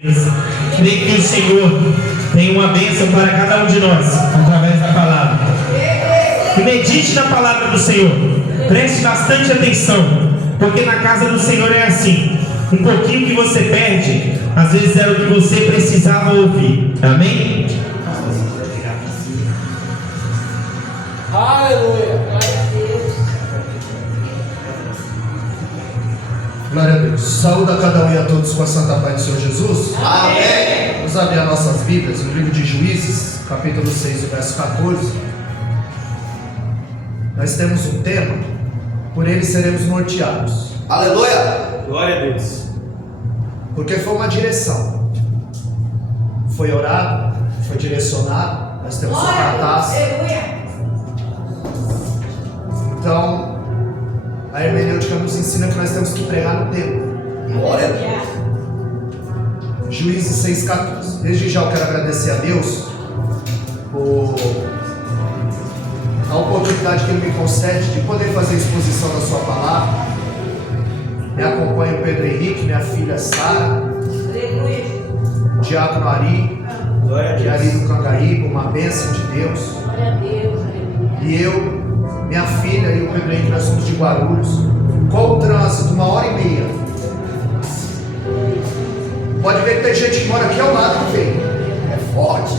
Creio que o Senhor tem uma bênção para cada um de nós, através da palavra. E medite na palavra do Senhor. Preste bastante atenção, porque na casa do Senhor é assim. Um pouquinho que você perde, às vezes era o que você precisava ouvir. Amém? Aleluia. Glória a Deus. Saúde a cada um e a todos com a santa paz do Senhor Jesus. Amém. Vamos abrir as nossas Bíblias no livro de Juízes, capítulo 6, verso 14. Nós temos um tema: por ele seremos norteados. Aleluia. Glória a Deus. Porque foi uma direção. Foi orado, foi direcionado. Nós temos um cartaz. Então, a hermenêutica nos ensina que nós temos que pregar no tempo. Glória a Deus. Juízes 6,14. Desde já eu quero agradecer a Deus por a oportunidade que Ele me concede de poder fazer a exposição da Sua palavra. Me acompanha o Pedro Henrique, minha filha Sara, Diácono Ari, de Ari do Cangaíba, uma bênção de Deus. E eu, minha filha e o Pedro Henrique, nós somos de Guarulhos. Com o trânsito, 1h30. Pode ver que tem gente que mora aqui ao lado que vem. É forte.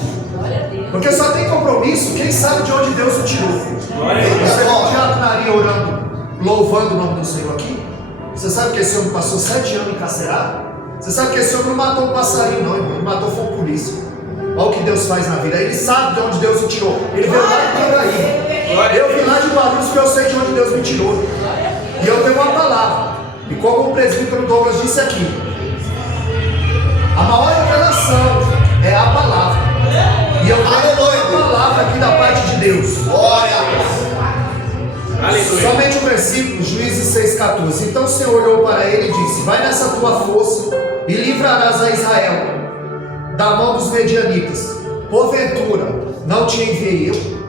Porque só tem compromisso quem sabe de onde Deus o tirou. Você vê o Diácono Ari orando, louvando o nome do Senhor aqui. Você sabe que esse homem passou 7 anos encarcerado? Você sabe que esse homem não matou um passarinho, não, irmão. Ele matou foi um polícia. Olha o que Deus faz na vida. Ele sabe de onde Deus o tirou. Ele veio lá de Cangaíba. Eu vim lá de Guarulhos porque eu sei de onde Deus me tirou. E eu tenho uma palavra. E como o presbítero Douglas disse aqui, a maior revelação é a palavra. E eu tenho uma palavra aqui da parte de Deus. Glória. Aleluia. Somente o versículo, Juízes 6,14. Então o Senhor olhou para ele e disse: vai nessa tua força e livrarás a Israel da mão dos medianitas. Porventura, não te enviei eu?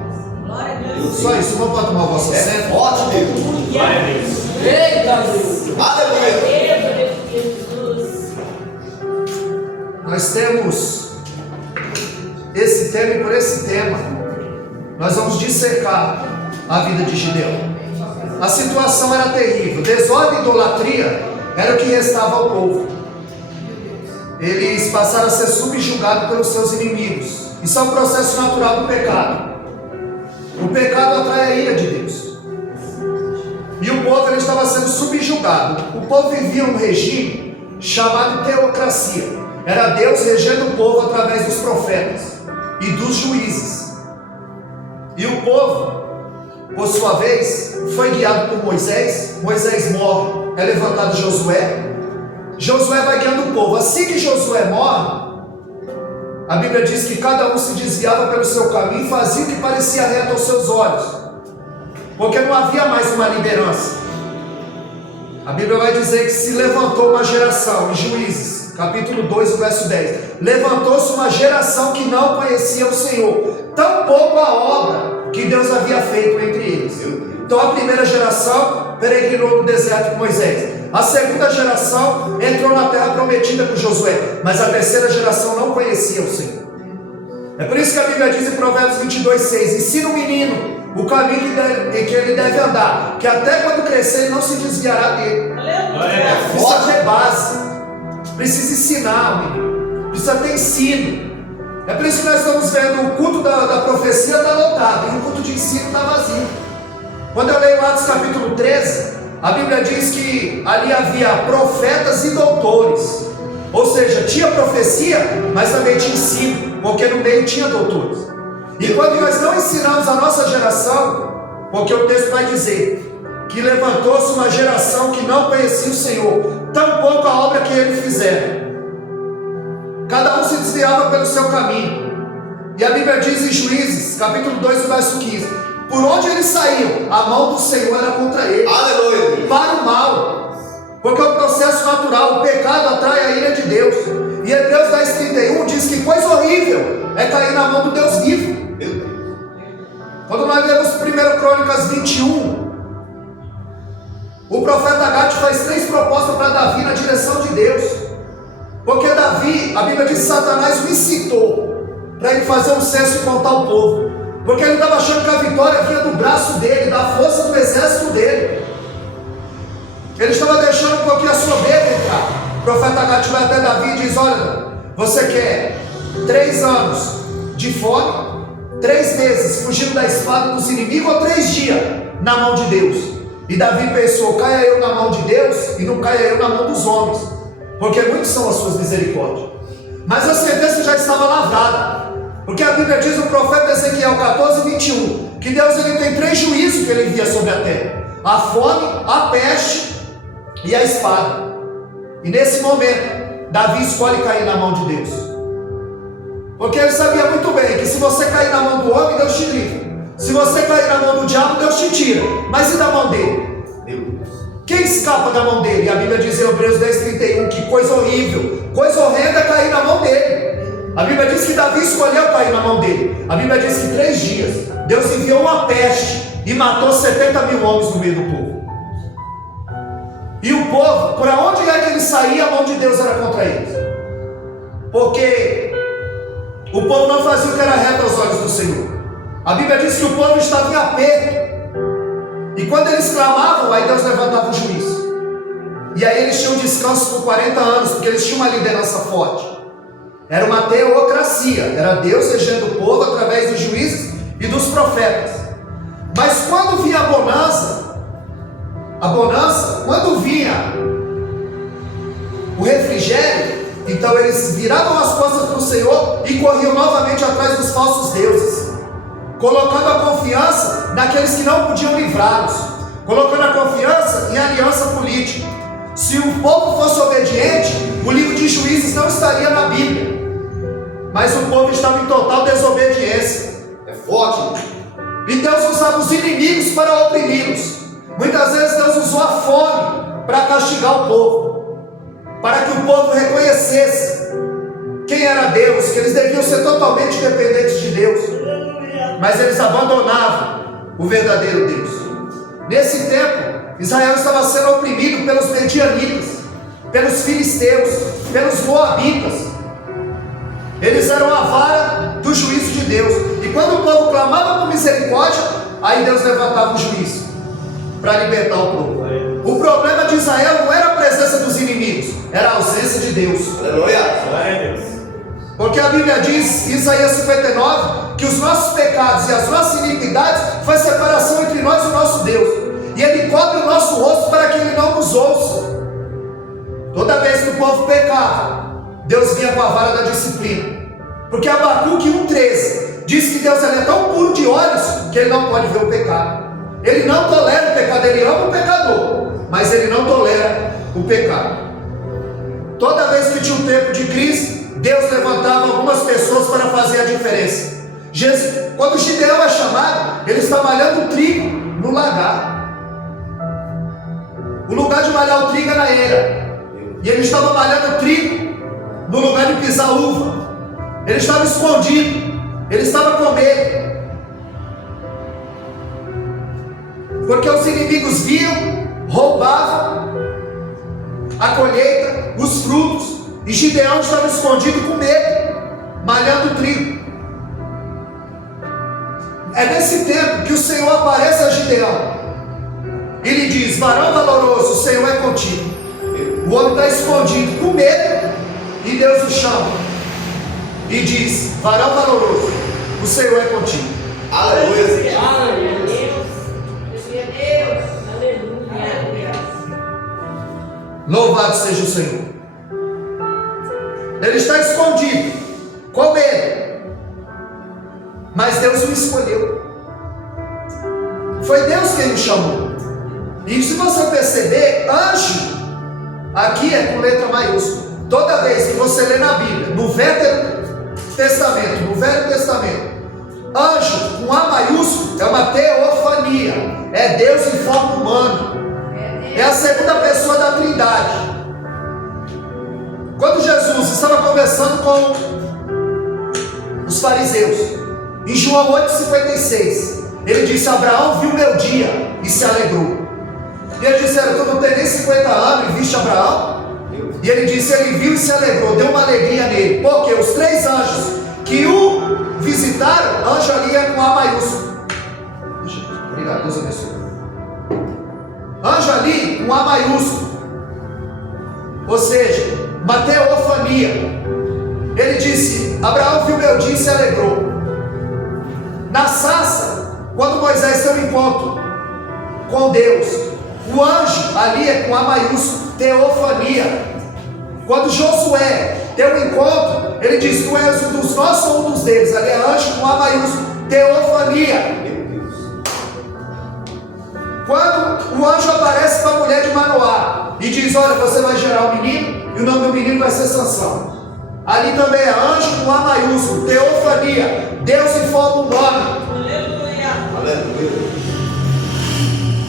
Só isso, não pode tomar o vosso assento. Forte, Deus. Glória a Deus. Eita, Deus. Aleluia. Nós temos esse tema, e por esse tema nós vamos dissecar a vida de Gideão. A situação era terrível. Desordem e idolatria era o que restava ao povo. Eles passaram a ser subjugados pelos seus inimigos. Isso é um processo natural do pecado. O pecado atrai a ira de Deus. E o povo ele estava sendo subjugado. O povo vivia um regime chamado teocracia. Era Deus regendo o povo através dos profetas e dos juízes. E o povo, por sua vez, foi guiado por Moisés. Moisés morre, é levantado Josué. Josué vai guiando o povo. Assim que Josué morre, a Bíblia diz que cada um se desviava pelo seu caminho e fazia o que parecia reto aos seus olhos, porque não havia mais uma liderança. A Bíblia vai dizer que se levantou uma geração, em Juízes, capítulo 2, verso 10. Levantou-se uma geração que não conhecia o Senhor, tampouco a obra que Deus havia feito entre eles. Então a primeira geração peregrinou no deserto com Moisés. A segunda geração entrou na terra prometida com Josué. Mas a terceira geração não conhecia o Senhor. É por isso que a Bíblia diz em Provérbios 22:6: ensina o menino o caminho em que ele deve andar, que até quando crescer ele não se desviará dele. Precisa ter base, precisa ensinar, menino. Precisa ter ensino. É por isso que nós estamos vendo o culto da profecia está lotado e o culto de ensino está vazio. Quando eu leio Atos capítulo 13, a Bíblia diz que ali havia profetas e doutores. Ou seja, tinha profecia, mas também tinha ensino, porque no meio tinha doutores. E quando nós não ensinamos a nossa geração, porque o texto vai dizer que levantou-se uma geração que não conhecia o Senhor, tampouco a obra que ele fizera. Cada um se desviava pelo seu caminho. E a Bíblia diz em Juízes, capítulo 2, verso 15: por onde eles saíam, a mão do Senhor era contra eles. Aleluia. Para o mal. Porque o processo natural, o pecado atrai a ira de Deus. E Hebreus 10:31 diz que coisa horrível é cair na mão do Deus vivo. Quando nós lemos 1 Crônicas 21, o profeta Gade faz 3 propostas para Davi na direção de Deus. Porque Davi, a Bíblia diz que Satanás o incitou para ele fazer um censo e contar o povo. Porque ele estava achando que a vitória vinha do braço dele, da força do exército dele. Ele estava deixando um pouquinho a soberba entrar. O profeta Gad vai até Davi e diz: olha, você quer 3 anos de fome, 3 meses fugindo da espada dos inimigos, ou 3 dias na mão de Deus? E Davi pensou: caia eu na mão de Deus e não caia eu na mão dos homens, porque muitos são as suas misericórdias. Mas a sentença já estava lavrada, porque a Bíblia diz no profeta Ezequiel 14:21 que Deus ele tem 3 juízos que ele envia sobre a terra: a fome, a peste e a espada. E nesse momento Davi escolhe cair na mão de Deus, porque ele sabia muito bem que se você cair na mão do homem, Deus te livra. Se você cair na mão do diabo, Deus te tira. Mas e da mão dele? Quem escapa da mão dele? A Bíblia diz em Hebreus 10:31 que coisa horrível, coisa horrenda é cair na mão dele. A Bíblia diz que Davi escolheu cair na mão dele. A Bíblia diz que 3 dias Deus enviou uma peste e matou 70 mil homens no meio do povo. E o povo, por onde é que ele saía, a mão de Deus era contra eles. Porque o povo não fazia o que era reto aos olhos do Senhor. A Bíblia diz que o povo estava em aperto. E quando eles clamavam, aí Deus levantava o juiz. E aí eles tinham descanso por 40 anos, porque eles tinham uma liderança forte. Era uma teocracia. Era Deus regendo o povo através dos juízes e dos profetas. Mas quando vinha a bonança, quando vinha o refrigério, então eles viravam as costas para o Senhor e corriam novamente atrás dos falsos deuses, colocando a confiança naqueles que não podiam livrá-los, colocando a confiança em aliança política. Se o povo fosse obediente, o livro de Juízes não estaria na Bíblia, mas o povo estava em total desobediência. É forte. E Deus usava os inimigos para oprimi-los. Muitas vezes Deus usou a fome para castigar o povo, para que o povo reconhecesse quem era Deus, que eles deviam ser totalmente dependentes de Deus. Mas eles abandonavam o verdadeiro Deus. Nesse tempo, Israel estava sendo oprimido pelos medianitas, pelos filisteus, pelos moabitas. Eles eram a vara do juízo de Deus. E quando o povo clamava por misericórdia, aí Deus levantava o juízo para libertar o povo. O problema de Israel não era a presença dos inimigos, era a ausência de Deus. Aleluia. Porque a Bíblia diz, em Isaías 59, que os nossos pecados e as nossas iniquidades foi separação entre nós e o nosso Deus. E Ele cobre o nosso rosto para que Ele não nos ouça. Toda vez que o povo pecava, Deus vinha com a vara da disciplina. Porque Abacuque 1,13 diz que Deus é tão puro de olhos que Ele não pode ver o pecado. Ele não tolera o pecado, Ele ama o pecador, mas Ele não tolera o pecado. Toda vez que tinha um tempo de crise, Deus levantava algumas pessoas para fazer a diferença. Quando Gideão é chamado, ele está malhando trigo no lagar. O lugar de malhar o trigo era na era. E ele estava malhando trigo no lugar de pisar uva. Ele estava escondido, ele estava com medo. Porque os inimigos vinham, roubavam a colheita, os frutos, e Gideão estava escondido com medo, malhando trigo. É nesse tempo que o Senhor aparece a Gideão e lhe diz: varão valoroso, o Senhor é contigo. O homem está escondido com medo, e Deus o chama e diz: varão valoroso, o Senhor é contigo. Aleluia. Louvado seja o Senhor. Ele está escondido, com medo, mas Deus o escolheu. Foi Deus quem o chamou. E se você perceber, anjo aqui é com letra maiúscula. Toda vez que você lê na Bíblia, no Velho Testamento, anjo com A maiúsculo é uma teofania, é Deus em forma humana, é a segunda pessoa da Trindade. Quando Jesus estava conversando com os fariseus, em João 8,56, ele disse: Abraão viu meu dia e se alegrou. E eles disseram: tu não tem nem 50 anos e viste Abraão? E ele disse, ele viu e se alegrou, deu uma alegria nele. Porque os 3 anjos que o visitaram, anjo ali é com A maiúsculo. Obrigado, Deus abençoe. Anjo ali com A maiúsculo. Ou seja, uma teofania. Ele disse, Abraão viu meu dia e se alegrou. Na sarça, quando Moisés tem um encontro com Deus, o anjo ali é com A maiúsculo, teofania. Quando Josué tem um encontro, ele diz, tu és um dos nossos ou um dos deles. Ali é anjo com A maiúsculo, teofania. Quando o anjo aparece para a mulher de Manoá e diz, olha, você vai gerar um menino e o nome do menino vai ser Sansão. Ali também é anjo com A maiúsculo, teofania. Deus informa o nome. Aleluia.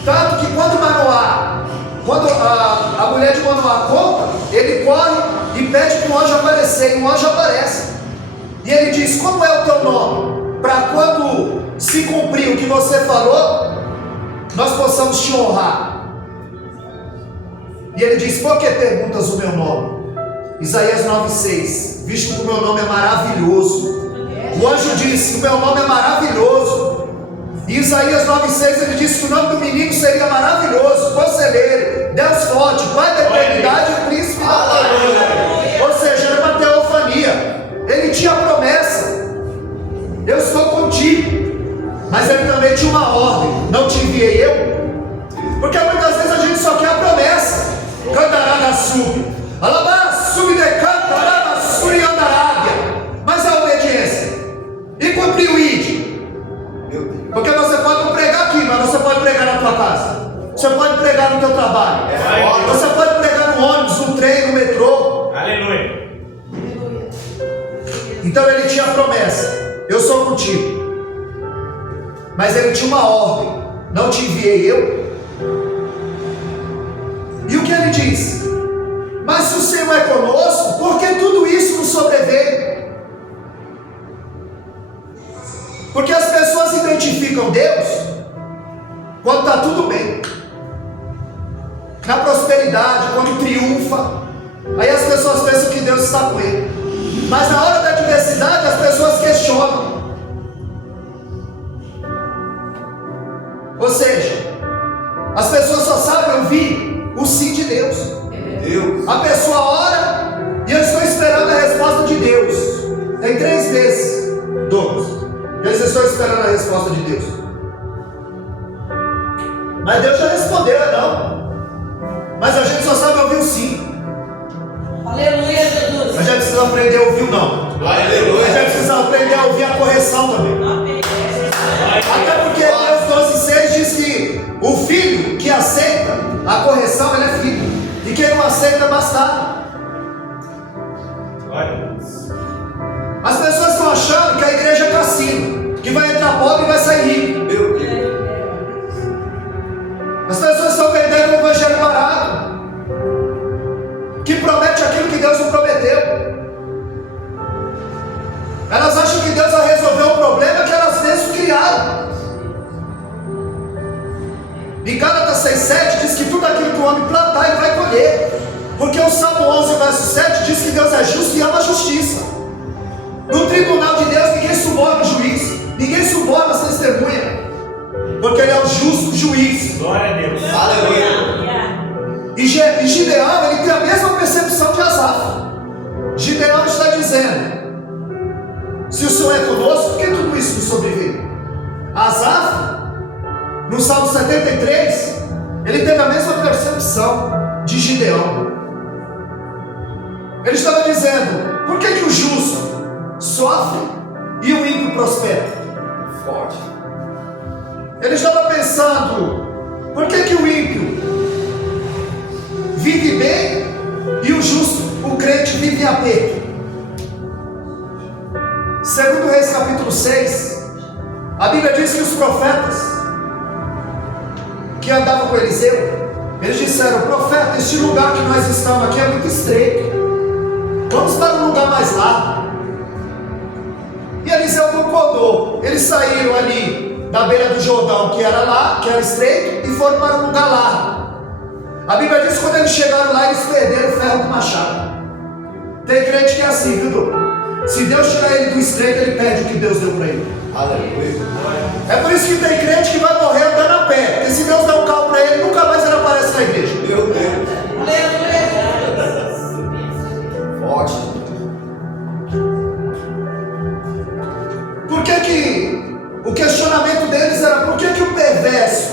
Tanto que quando a mulher de Manoá conta, ele corre e pede para o anjo aparecer, e o anjo aparece. E ele diz, como é o teu nome? Para quando se cumprir o que você falou, nós possamos te honrar. E ele diz, por que perguntas o meu nome? Isaías 9,6, visto que o meu nome é maravilhoso. O anjo disse, o meu nome é maravilhoso. E Isaías 9,6 ele disse que o nome do menino seria maravilhoso, conselheiro, Deus forte, Pai da eternidade e príncipe da paz. Ou seja, era uma teofania. Ele tinha a promessa, eu estou contigo. Mas ele também tinha uma ordem, não te enviei eu? Porque muitas vezes a gente só quer a promessa. Cantará na sub, alabá, sub de canta, alabá, suri andarábia. Mas a obediência e cumprir o id. Porque você pode não pregar aqui, mas você pode pregar na tua casa. Você pode pregar no teu trabalho. Você pode pregar no ônibus, no trem, no metrô. Aleluia. Então ele tinha a promessa, eu sou contigo. Mas ele tinha uma ordem, não te enviei eu? E o que ele diz? Mas se o Senhor é conosco, por que tudo isso nos sobreveio? Porque as pessoas identificam Deus quando está tudo bem, na prosperidade, quando triunfa. Aí as pessoas pensam que Deus está com ele. Mas na hora da adversidade as pessoas questionam. Ou seja, as pessoas só sabem ouvir o sim de Deus. A pessoa ora e eu estou esperando a resposta de Deus. Tem 3 vezes, Douglas. Eles estão esperando a resposta de Deus. Mas Deus já respondeu, não. Mas a gente só sabe ouvir o sim. Aleluia, Jesus. A gente precisa aprender a ouvir o não. Aleluia. A gente precisa aprender a ouvir a correção também. Amém. Até porque Deus 12,6 diz que o filho que aceita a correção, ele é filho. E quem não aceita é bastardo. As pessoas estão achando que a igreja é cassino, que vai entrar pobre e vai sair rico. Meu Deus. As pessoas estão vendendo um evangelho barato, que promete aquilo que Deus não prometeu. Elas acham que Deus vai resolver um problema que elas mesmas criaram. Em Gálatas 6,7 diz que tudo aquilo que o homem plantar ele vai colher. Porque o Salmo 11, verso 7 diz que Deus é justo e ama a justiça. No tribunal de Deus ninguém suborna o juiz, ninguém suborna as testemunhas, porque ele é o justo juiz. Glória a Deus. Aleluia. E Gideão, ele tem a mesma percepção de Asaf. Gideão está dizendo, se o Senhor é conosco, por que tudo isso nos sobreveio? Asaf, no Salmo 73, ele teve a mesma percepção de Gideão. Ele estava dizendo, por que o justo sofre e o ímpio prospera? Forte. Ele estava pensando, por que o ímpio vive bem e o justo, o crente, vive em aperto? Segundo Reis capítulo 6, a Bíblia diz que os profetas que andavam com Eliseu, eles disseram, profeta, este lugar que nós estamos aqui é muito estreito, vamos para um lugar mais largo. E Eliseu concordou. Eles saíram ali da beira do Jordão, que era lá, que era estreito, e foram para um lugar largo. A Bíblia diz que quando eles chegaram lá, eles perderam o ferro do machado. Tem crente que é assim, viu, Dô? Se Deus tirar ele do estreito, ele perde o que Deus deu para ele. Aleluia. É por isso que tem crente que vai morrer andando a pé. Porque se Deus der um carro para ele, nunca mais ele aparece na igreja. Meu Deus. Forte. Por que o questionamento deles era por que o perverso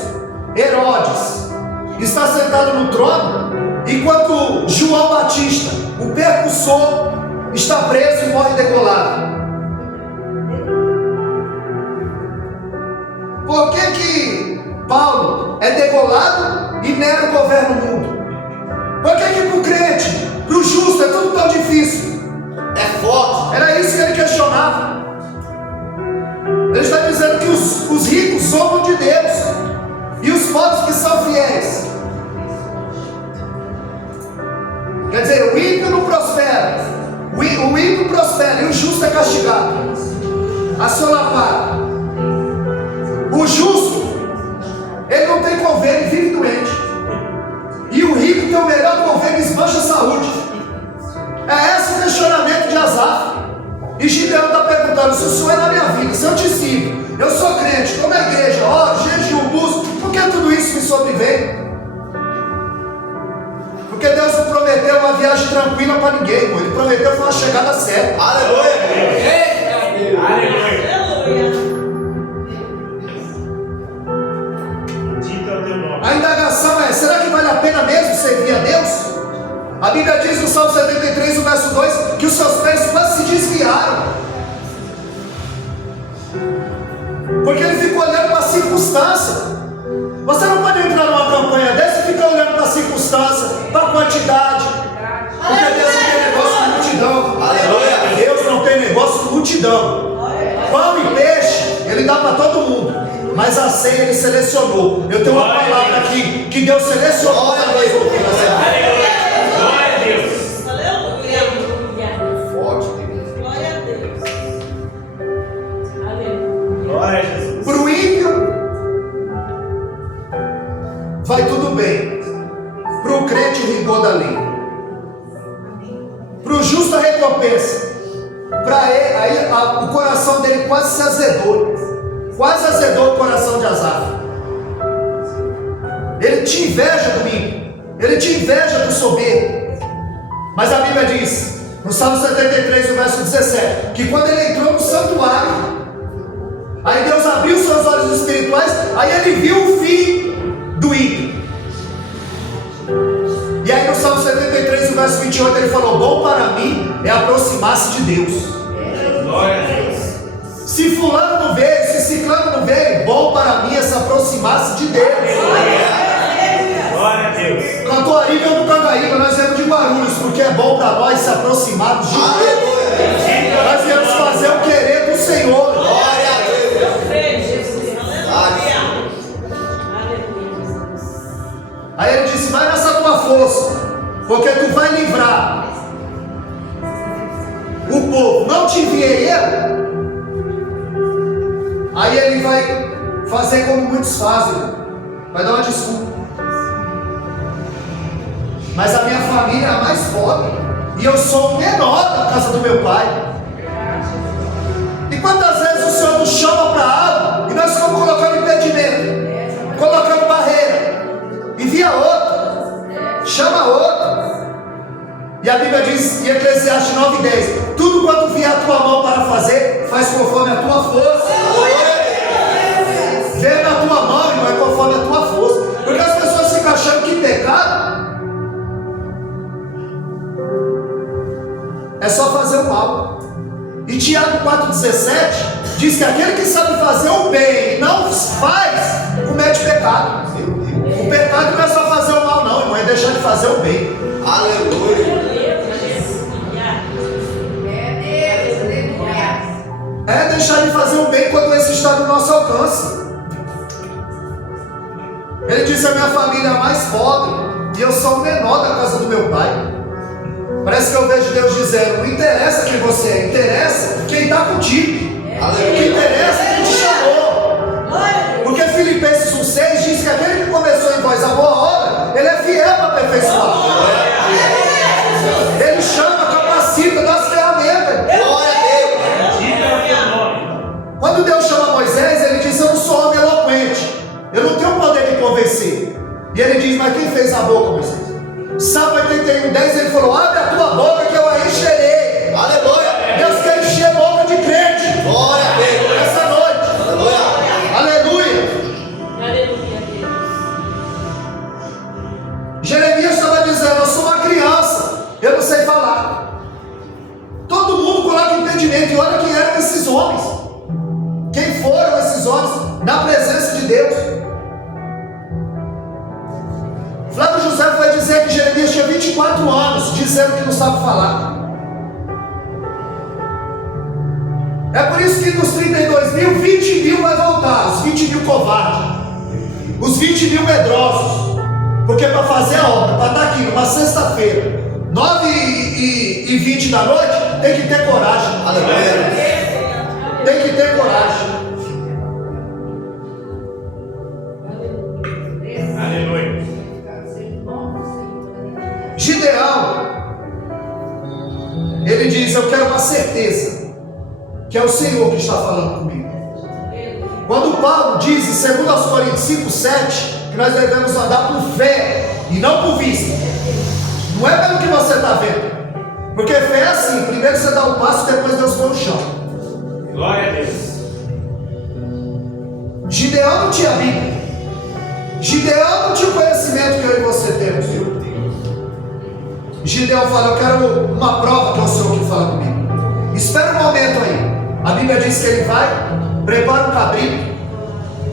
Herodes está sentado no trono, enquanto João Batista, o percussor, está preso e morre degolado? Por que Paulo é degolado e Nero governa o mundo? Por que para o crente, para o justo, é tudo tão difícil? É forte. Era isso que ele questionava. Ele está dizendo que os ricos zombam de Deus e os pobres que são fiéis. Quer dizer, o ímpio não prospera. O ímpio prospera e o justo é castigado, assolapado. O justo, ele não tem convênio e vive doente. E o rico tem o melhor convênio e esbancha a saúde. É esse o questionamento de Asaf. E Gideão está perguntando: se o Senhor é na minha vida, se eu te sigo, eu sou crente, estou na igreja, oro, jejum, busco, por que tudo isso me sobreveio? Porque Deus não prometeu uma viagem tranquila para ninguém, irmão. Ele prometeu uma chegada certa. Aleluia. Aleluia. A indagação é: será que vale a pena mesmo servir a Deus? A Bíblia diz no Salmo 73, o verso 2, que os seus pés quase se desviaram, porque ele ficou olhando para a circunstância. Você não pode entrar numa campanha dessa e ficar olhando para a circunstância, para a quantidade, porque Deus não tem negócio com multidão. Aleluia. Deus não tem negócio com multidão. Pão e peixe ele dá para todo mundo, mas a ceia ele selecionou. Eu tenho uma palavra aqui que Deus selecionou para nós. Glória a Deus. Forte, Deus. Glória a Jesus. Para o ímpio vai tudo bem. Para o crente o rigor da lei. Para o justo a recompensa. Para ele, aí o coração dele quase se azedou. Quase azedou o coração de Asaf. Ele tinha inveja do ímpio. Ele tinha inveja do soberbo. Mas a Bíblia diz, no Salmo 73, no verso 17, que quando ele entrou no santuário, aí Deus abriu seus olhos espirituais, aí ele viu o fim do ímpio. E aí no Salmo 73, no verso 28, ele falou: bom para mim é aproximar-se de Deus. Glória a Deus. Se fulano não veio, se ciclano não veio, bom para mim é se aproximar-se de Deus. Glória a Deus. Cantor Arível do Cangaíba, nós viemos de Guarulhos, porque é bom para nós se aproximarmos de Deus. Nós viemos fazer o querer do Senhor. Glória a Deus. Aí ele disse: vai nessa tua força, porque tu vai livrar o povo. Não te enviei eu? Aí ele vai fazer como muitos fazem, vai dar uma desculpa. Mas a minha família é a mais pobre, e eu sou o menor da casa do meu pai. E quantas vezes o Senhor nos chama para algo e nós estamos colocando impedimento, colocando barreira, envia outro, chama outro. E a Bíblia diz em Eclesiastes 9:10: tudo quanto vier a tua mão para fazer, faz conforme a tua força. Vem na tua mão e vai conforme a tua força. Porque as pessoas ficam achando que pecado é só fazer o mal. E Tiago 4,17 diz que aquele que sabe fazer o bem e não faz, comete pecado. O pecado não é só fazer o mal, não, irmão, é deixar de fazer o bem. Aleluia. É deixar de fazer o bem quando esse está no nosso alcance. Ele disse: a minha família é a mais pobre e eu sou o menor da casa do meu pai. Parece que eu vejo Deus dizendo: não interessa quem você é, interessa quem está contigo. O que interessa é quem te chamou. Porque Filipenses 1,6 diz que aquele que começou em vós a boa obra, ele é fiel para aperfeiçoar. Ele chama, capacita, dá as ferramentas. Glória a Quando Deus chama Moisés, ele diz: eu não sou homem eloquente, eu não tenho o poder de convencer. E ele diz: mas quem fez a boca, Moisés? Salmo 81:10, ele falou: abre a tua boca que eu a encherei. Deus. Aleluia. Deus quer encher a boca de crente Glória a Deus. essa noite. Aleluia. Aleluia. Aleluia, Deus. Jeremias estava dizendo: eu sou uma criança, eu não sei falar. Todo mundo coloca impedimento. E olha quem eram esses homens. Quem foram esses homens na presença de Deus? Flávio José foi dizer que Jeremias tinha 24 anos, dizendo que não sabe falar. É por isso que dos 32 mil, 20 mil vai voltar. Os 20 mil covardes, os 20 mil medrosos. Porque para fazer a obra, para estar aqui numa sexta-feira, 9h20 da noite, tem que ter coragem. Aleluia. Tem que ter coragem. Aleluia. Gideão, ele diz: eu quero uma certeza que é o Senhor que está falando comigo. Quando Paulo diz em 2 Coríntios 5:7 que nós devemos andar por fé e não por vista, não é pelo que você está vendo, porque fé é assim: primeiro você dá um passo, depois Deus põe o chão. Glória a Deus. Gideão não tinha Bíblia, Gideão não tinha o conhecimento que eu e você temos. Gideão fala: eu quero uma prova que é o Senhor que fala comigo. Espera um momento aí. A Bíblia diz que ele vai, prepara um cabrito,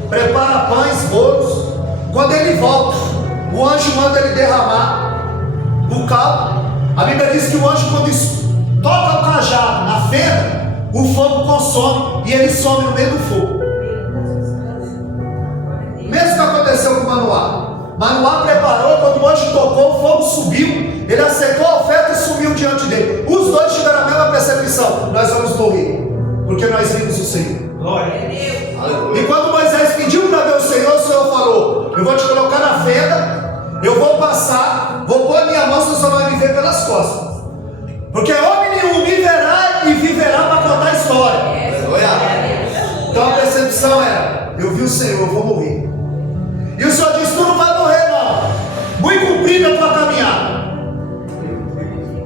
prepara pães, bolos. Quando ele volta, o anjo manda ele derramar o caldo. A Bíblia diz que o anjo, quando toca o cajado na fenda, o fogo consome e ele some no meio do fogo. Mesmo que aconteceu com Manoá. Manoá preparou, quando o anjo tocou, o fogo subiu, ele aceitou a oferta e subiu diante dele. Os dois tiveram a mesma percepção: nós vamos morrer, porque nós vimos o Senhor. Glória a Deus. E quando Moisés pediu para ver o Senhor falou: eu vou te colocar na fenda, eu vou passar, vou pôr a minha mão, você só vai me ver pelas costas, porque homem nenhum me verá e viverá para contar a história. Aleluia. Então a percepção era: eu vi o Senhor, eu vou morrer. E o Senhor disse: tu não vai morrer não, muito cumprida a tua caminhada.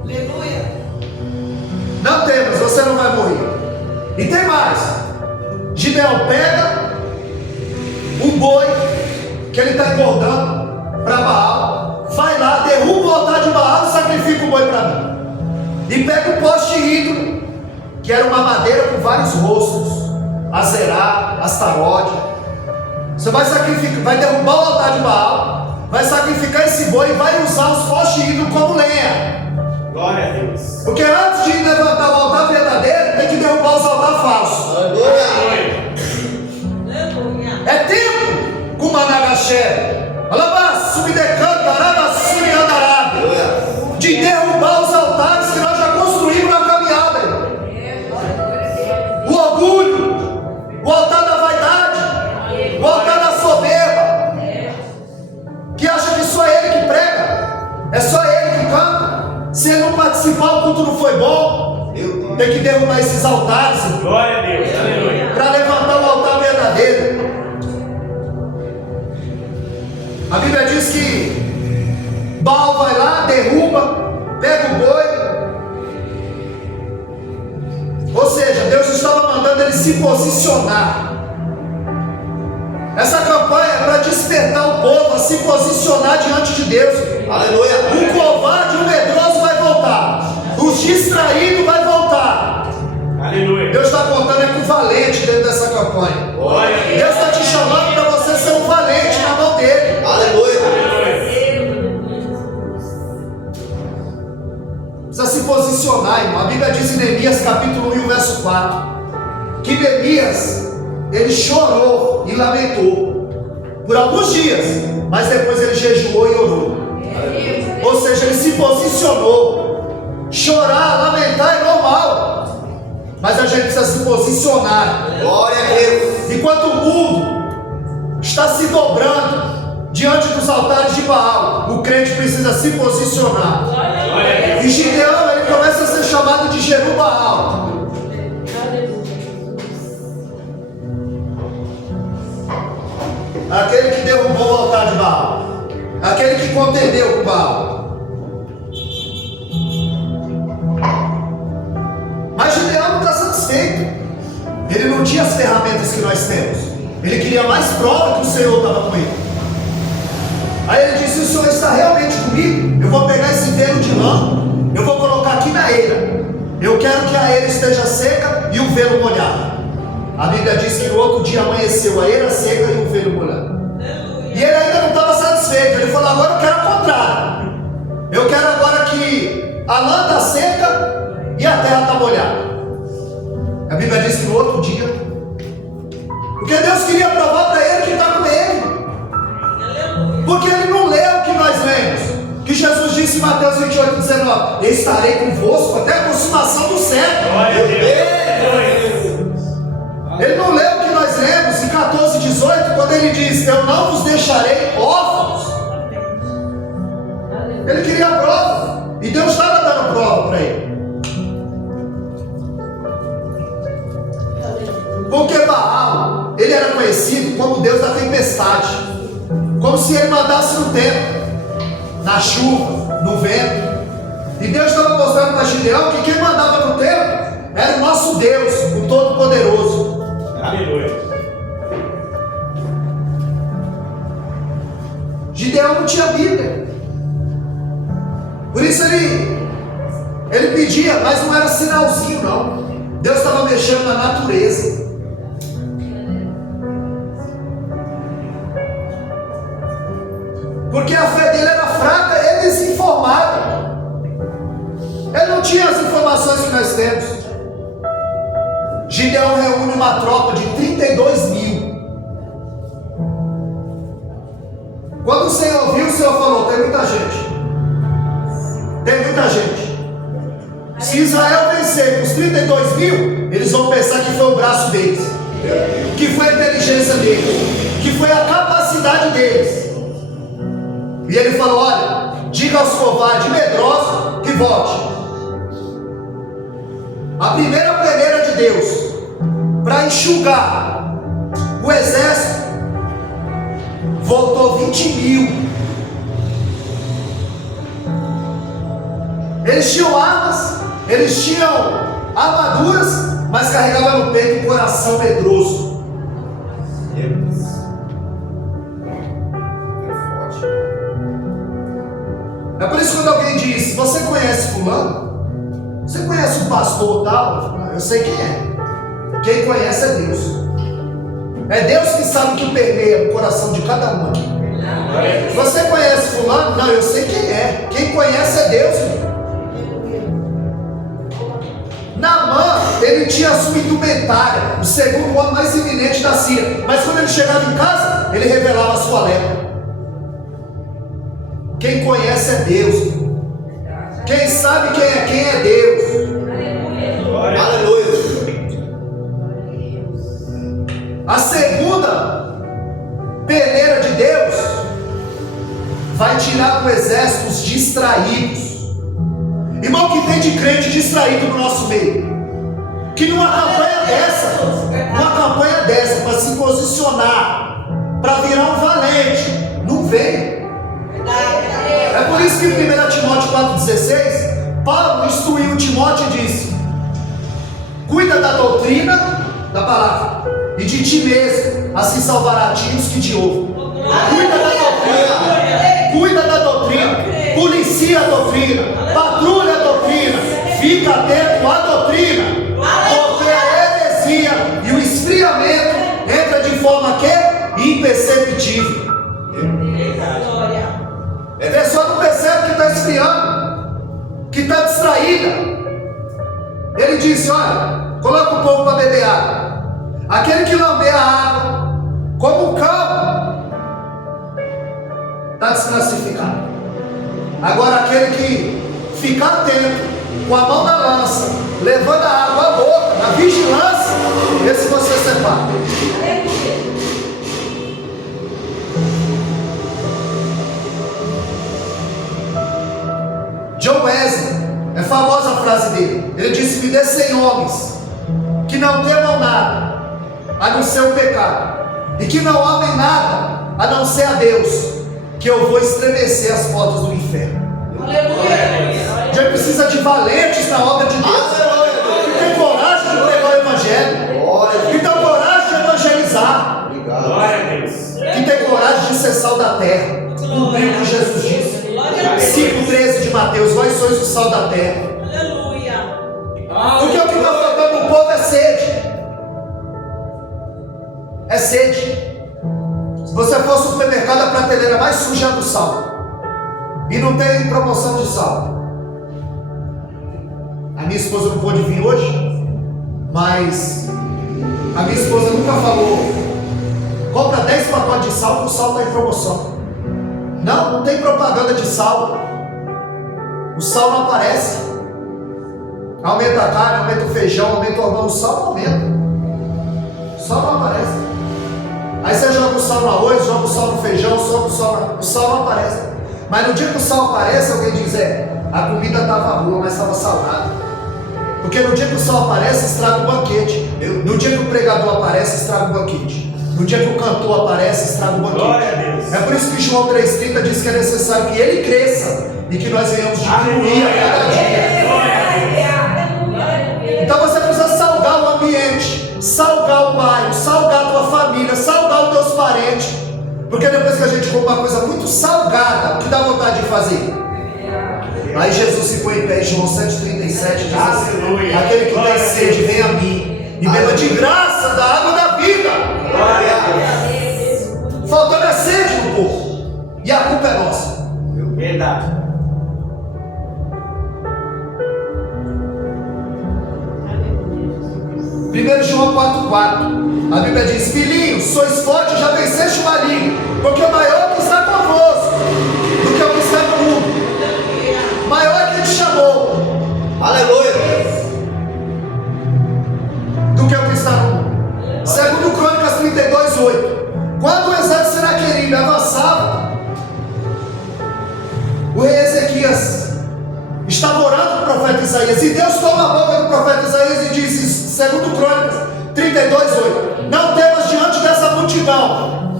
Aleluia. Não temas, você não vai morrer. E tem mais. Gideão pega o boi que ele está engordando para Baal, vai lá, derruba o altar de Baal e sacrifica o boi para mim. E pega o poste ídolo, que era uma madeira com vários rostos, Azerá, Astarote. Você vai sacrificar, vai derrubar o altar de Baal, vai sacrificar esse boi e vai usar os postes ídolos como lenha. Glória a Deus. Porque antes de levantar o altar verdadeiro, tem que derrubar os altares falsos. Aleluia. É tempo com Managaxé, Alabás, Subdecanta, Arabassuri, Andarábia, de derrubar os altares que nós já construímos na caminhada. O orgulho, o altar da vaidade, o altar da soberba, que acha que só ele que prega, é só ele que canta. Se ele não participar, o culto não foi bom. Tem que derrubar esses altares Glória a Deus. Aleluia. para levantar o altar verdadeiro. A Bíblia diz que Baal vai lá, derruba, pega o boi. Ou seja, Deus estava mandando ele se posicionar. Essa campanha é para despertar o povo a se posicionar diante de Deus. Aleluia. O covarde, o medroso vai voltar, os distraídos vai voltar. Aleluia. Deus está contando é com o valente dentro dessa campanha. Glória a Deus. Deus está te chamando para você ser um valente na mão dele. Aleluia. Precisa se posicionar, irmão. A Bíblia diz em Neemias capítulo 1, verso 4, que Neemias, ele chorou e lamentou por alguns dias, mas depois ele jejuou e orou. Ou seja, ele se posicionou. Chorar, lamentar é normal, mas a gente precisa se posicionar. Glória a Deus. Enquanto o mundo está se dobrando, diante dos altares de Baal, o crente precisa se posicionar. E Gideão, ele começa a ser chamado de Jerubaal. Aquele que derrubou o altar de Baal, aquele que contendeu com Baal. Mas Gideão não está satisfeito. Ele não tinha as ferramentas que nós temos. Ele queria mais prova que o Senhor estava com ele. Aí ele disse: o Senhor está realmente comigo? Eu vou pegar esse velo de lã, eu vou colocar aqui na eira. Eu quero que a eira esteja seca e o velo molhado. A Bíblia diz que no outro dia amanheceu a eira seca e o velo molhado. E ele ainda não estava satisfeito. Ele falou: agora eu quero o contrário. Eu quero agora que a lã está seca e a terra está molhada. A Bíblia diz que no outro dia, porque Deus queria provar para ele que está com ele. Porque ele não leu o que nós lemos. Que Jesus disse em Mateus 28:19: eu estarei convosco até a consumação do século. Ele não leu o que nós lemos em 14:18, quando ele diz: eu não vos deixarei órfãos. Ele queria a prova, e Deus estava dando prova para ele. Porque Baal, ele era conhecido como Deus da tempestade, como se ele mandasse no tempo, na chuva, no vento. E Deus estava mostrando para Gideão que quem mandava no tempo era o nosso Deus, o Todo-Poderoso. Aleluia. Gideão não tinha Bíblia, por isso ele pedia, mas não era sinalzinho não. Deus estava mexendo na natureza. Porque a fé dele era fraca e desinformada. Ele não tinha as informações que nós temos. Gideão reúne uma tropa de 32 mil. Quando o Senhor viu, o Senhor falou: tem muita gente. Tem muita gente. Se Israel vencer com os 32 mil, eles vão pensar que foi o braço deles, que foi a inteligência deles, que foi a capacidade deles. E ele falou: olha, diga aos covardes medrosos que volte. A primeira peneira de Deus para enxugar o exército voltou 20 mil. Eles tinham armas, eles tinham armaduras, mas carregavam no peito um coração medroso. É por isso que quando alguém diz: você conhece fulano? Você conhece o pastor tal? Eu falo: eu sei quem é. Quem conhece é Deus. É Deus que sabe o que permeia o coração de cada um aqui. Você conhece fulano? Não, eu sei quem é. Quem conhece é Deus. Naamã, ele tinha a sua indumentária, o segundo homem mais eminente da Síria. Mas quando ele chegava em casa, ele revelava a sua lepra. Quem conhece é Deus. Quem sabe quem é Deus. Aleluia. A segunda peneira de Deus vai tirar do exército os distraídos. Irmão, que tem de crente distraído no nosso meio, que numa campanha dessa, para se posicionar, para virar um valente, não vem. É por isso que em 1 Timóteo 4,16, Paulo instruiu Timóteo e disse: cuida da doutrina da palavra, e de ti mesmo, assim salvará a ti os que te ouvem. Cuida da doutrina, policia a doutrina, patrulha a doutrina, fica atento à doutrina, porque a heresia e o esfriamento entra de forma que imperceptível. A pessoa não percebe que está esfriando, que está distraída. Ele disse: olha, coloca o povo para beber água. Aquele que lamber a água como um cão está desclassificado. Agora aquele que ficar atento, com a mão na lança, levando a água à boca, na vigilância, esse você separa. frase dele. Ele disse: me dê 100 homens que não temam nada a não ser o pecado, e que não amem nada a não ser a Deus, que eu vou estremecer as portas do inferno. Aleluia. Já precisa de valentes na obra de Deus, que tem coragem de pregar o evangelho, que tem coragem de evangelizar, Glória a Deus. que tem coragem de ser sal da terra, cumprir o que Jesus disse. 5,13 de Mateus: vós sois o sal da terra. Aleluia. Porque o que está faltando no povo é sede. É sede. Se você for ao supermercado, a prateleira mais suja é a do sal, e não tem promoção de sal. A minha esposa não pôde vir hoje, mas a minha esposa nunca falou: compra 10 pacotes de sal, que o sal está em promoção. Não tem propaganda de sal. O sal não aparece. Aumenta a carne, aumenta o feijão, aumenta o arroz. O sal não aumenta. O sal não aparece. Aí você joga o sal no arroz, joga o sal no feijão, o sal não aparece. Mas no dia que o sal aparece, alguém diz: a comida estava boa, mas estava salgada. Porque no dia que o sal aparece, estraga o banquete. No dia que o pregador aparece, estraga o banquete. No dia que o cantor aparece, estraga o banquete. Glória a Deus. É por isso que João 3,30 diz que é necessário que ele cresça e que nós venhamos diminuir a cada dia. Então você precisa salgar o ambiente, salgar o bairro, salgar a tua família, salgar os teus parentes. Porque depois que a gente come uma coisa muito salgada, o que dá vontade de fazer? Aí Jesus se põe em pé, em João 7,37 diz assim: aquele que tem sede, vem a mim e beba de graça da água da vida. Glória a Deus. Faltando a sede no povo, e a culpa é nossa. Verdade. 1 João 4,4, a Bíblia diz: filhinhos, sois fortes, já venceste o maligno, porque o maior que está convosco do que o que está no mundo. Maior é quem te chamou. Aleluia. Do que o que está no mundo. Segundo Crônicas 32,8, quando o exército senaqueribe avançava, o rei Ezequias estava orando para o profeta Isaías, e Deus toma a boca do profeta Isaías e diz, segundo Crônicas 32,8, não temas diante dessa multidão,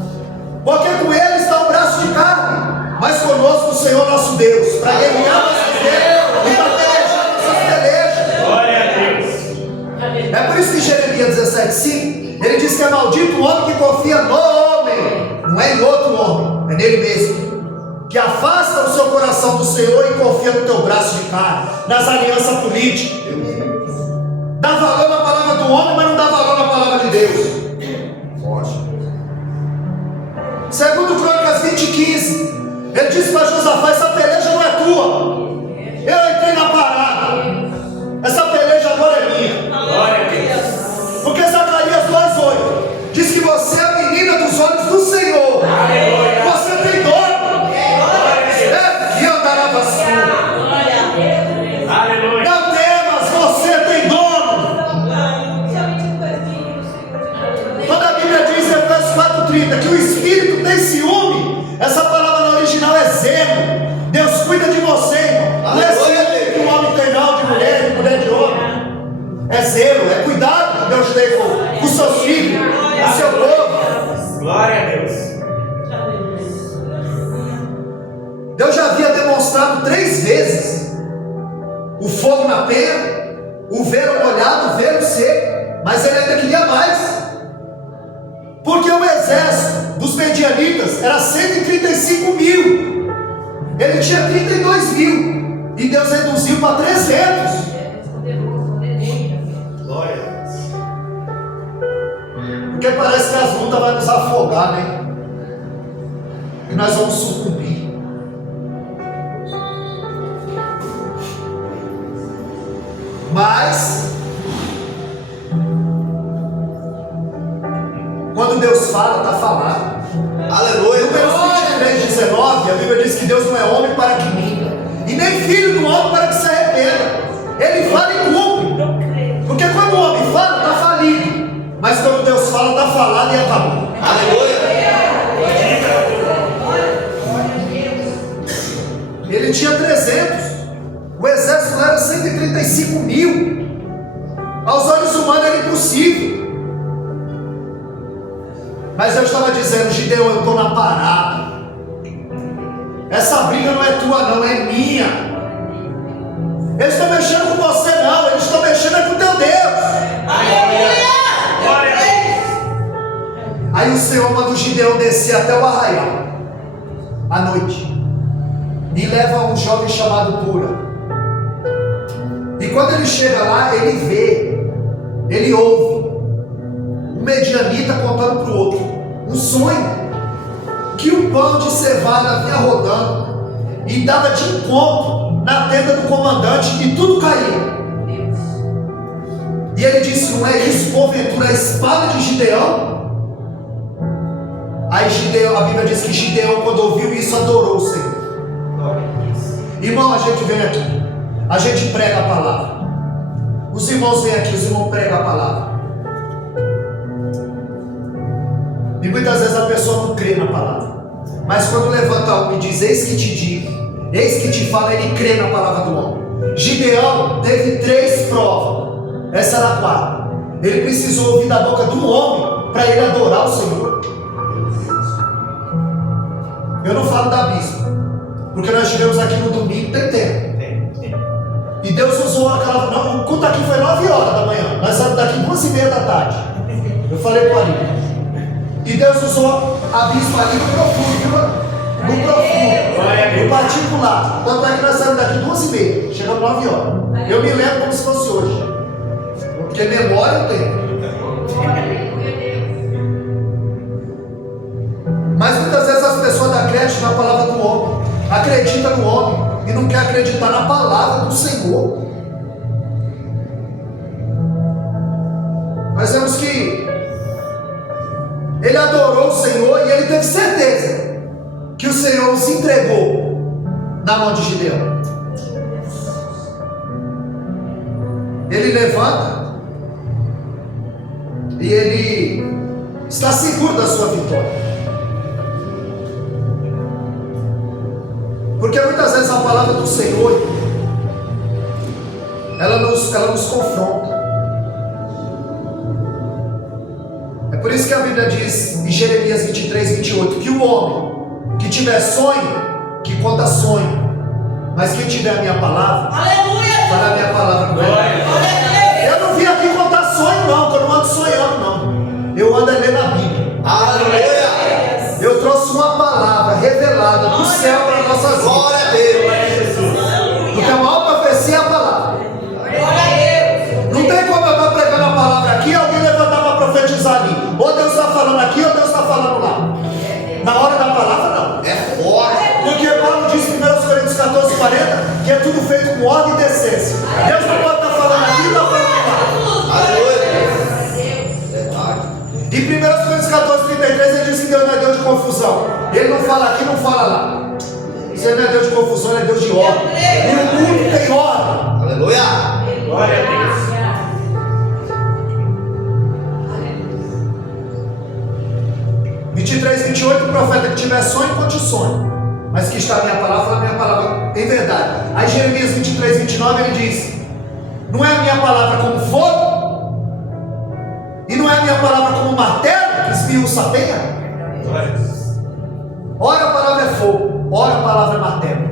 porque com ele está um braço de carne, mas conosco o Senhor nosso Deus, para guerrear nossas guerras e para pelejar nossas pelejas. Glória a Deus. É por isso que Jeremias 17,5, ele diz que é maldito o homem que confia no homem, não é em outro homem, é nele mesmo, que afasta o seu coração do Senhor e confia no teu braço de carne, nas alianças políticas. Dá valor na palavra do homem, mas não dá valor na palavra de Deus. Segundo Crônicas 20,15, ele disse para Josafá: essa peleja não é tua, eu entrei na parada, essa peleja agora é minha. Glória a Deus. Porque Zacarias 2,8 diz que você é a menina dos olhos do Senhor. Aleluia. Você tem dono. E andará vazio. Aleluia. Não temas, você tem dono. Quando a Bíblia diz em Efésios 4,30 que o Espírito tem ciúme, essa palavra no original é zelo. Deus cuida de você, irmão. Não é ciúme que o homem tem, não, de mulher de homem. É zelo, é cuidado que Deus tem com os seus filhos, com o seu povo. Glória a Deus. Deus já havia demonstrado 3 vezes o fogo na penha, o velo molhado, o velo seco, mas ele ainda queria mais, porque o exército dos medianitas era 135 mil, ele tinha 32 mil, e Deus reduziu para 300. Glória a Deus. Porque parece que as lutas vão nos afogar, né? E nós vamos sucumbir. Mas quando Deus fala, está falado. Aleluia. Números 23:19, a Bíblia diz que Deus não é homem para que minta, e nem filho do homem para que se arrependa. Ele fala e cumpre. Porque quando o homem fala, está falido. Mas quando Deus fala, está falado e acabou. Aleluia. Ele tinha 300. O exército lá era 135 mil. Aos olhos humanos era impossível. Mas eu estava dizendo: Gideão, eu estou na parada. Essa briga não é tua não, é minha. Eles estão mexendo com você não, eles estão mexendo com teu Deus. Aí o Senhor manda o Gideão descer até o arraial à noite e leva um jovem chamado Pura. E quando ele chega lá, ele vê, ele ouve um medianita contando para o outro um sonho, que o pão de cevada vinha rodando e dava de encontro na tenda do comandante e tudo caía. E ele disse: não é isso porventura a espada de Gideão? Aí Gideão, a Bíblia diz que Gideão, quando ouviu isso, adorou o Senhor. Irmão, a gente vem aqui, a gente prega a palavra. Os irmãos vêm aqui, os irmãos pregam a palavra. E muitas vezes a pessoa não crê na palavra. Mas quando levanta um e diz: eis que te digo, eis que te falo, ele crê na palavra do homem. Gideão teve 3 provas. Essa era a 4. Ele precisou ouvir da boca do homem para ele adorar o Senhor. Eu não falo da bispa, porque nós estivemos aqui no domingo, tem tempo. E Deus usou aquela. Não, o culto aqui foi 9 horas da manhã. Nós saímos daqui 2h30 da tarde. Eu falei para ele. E Deus usou a bispa ali no profundo, no particular. Tanto é que nós saímos daqui 2h30, chegamos 9 horas. Eu me lembro como se fosse hoje, porque memória eu tenho. Mas muitas vezes as pessoas dão crédito na palavra do homem, acreditam no homem e não quer acreditar na palavra do Senhor. Nós vemos que ele adorou o Senhor e ele teve certeza que o Senhor se entregou na mão de Gideão. Ele levanta e ele está seguro da sua vitória. Porque muitas vezes a palavra do Senhor, ela nos confronta. É por isso que a Bíblia diz em Jeremias 23:28 que o homem que tiver sonho, que conta sonho, mas quem tiver a minha palavra, para a minha palavra. Eu não vim aqui contar sonho não, que eu não ando sonhando não. Eu ando lendo a Bíblia. Aleluia! Eu trouxe uma palavra revelada do céu para nossas vidas. Glória a Deus! Porque a maior profecia é a palavra. Não tem como eu estar pregando a palavra aqui e alguém levantar para profetizar ali. Ou Deus está falando aqui ou Deus está falando lá. Na hora da palavra não. É forte! Porque Paulo diz em 1 Coríntios 14:40 que é tudo feito com ordem e decência. Deus não pode estar falando aqui e está falando lá. Aleluia! Em 1 Coríntios 14:33 ele diz que Deus não é Deus de confusão. Ele não fala aqui, não fala lá. Você não é Deus de confusão, ele é Deus de ordem. E o mundo tem ordem. Aleluia! Glória a Deus! 23:28, o profeta que tiver sonho, conte o sonho. Mas que está a minha palavra, fala a minha palavra em verdade. Aí Jeremias 23:29 ele diz: não é a minha palavra como fogo, e não é a minha palavra como martelo que esmia o sapeia. Ora a palavra é fogo, ora a palavra é martelo.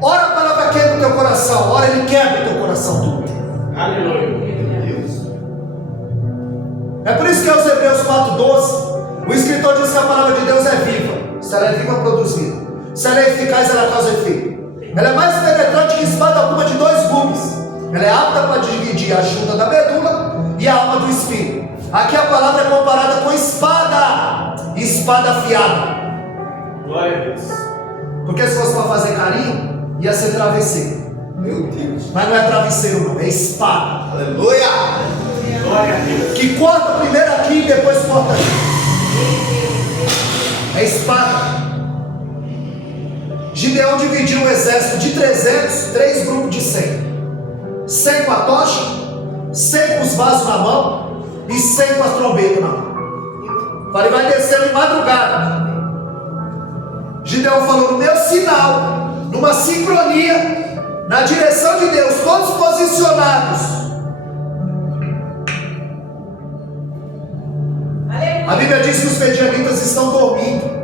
Ora a palavra quebra o teu coração, ora ele quebra o teu coração tudo. Aleluia! É por isso que aos Hebreus 4:12 o escritor diz que a palavra de Deus é viva. Se ela é viva, produz vida. Se ela é eficaz, ela causa efeito. Ela é mais penetrante que espada alguma de 2 gumes. Ela é apta para dividir a junta da medula e a alma do espírito. Aqui a palavra é comparada com espada, espada afiada. Glória a Deus! Porque se fosse para fazer carinho, ia ser travesseiro. Meu Deus! Mas não é travesseiro não, é espada. Aleluia! Glória a Deus! Que corta primeiro aqui e depois corta aqui. É espada. Gideão dividiu o exército de 300, 3 grupos de 100. 100 com a tocha, 100 com os vasos na mão e 100 com as trombetas na mão. Falei, vai descendo em madrugada. Gideão falou: no meu sinal, numa sincronia, na direção de Deus, todos posicionados. A Bíblia diz que os medianitas estão dormindo.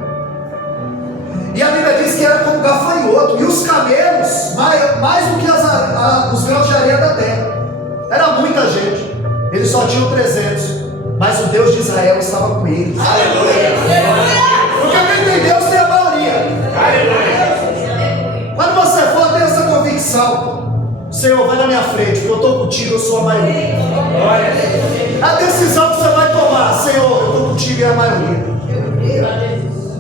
E a Bíblia diz que era como gafanhoto. E os camelos, mais do que os grãos de areia da terra. Era muita gente. Eles só tinham 300. Mas o Deus de Israel estava com eles. Porque quem tem Deus tem a maioria. Quando você for ter essa convicção, Senhor, vai na minha frente, porque eu estou contigo, eu sou a maioria. A decisão que você vai tomar, Senhor, eu estou contigo e é a maioria.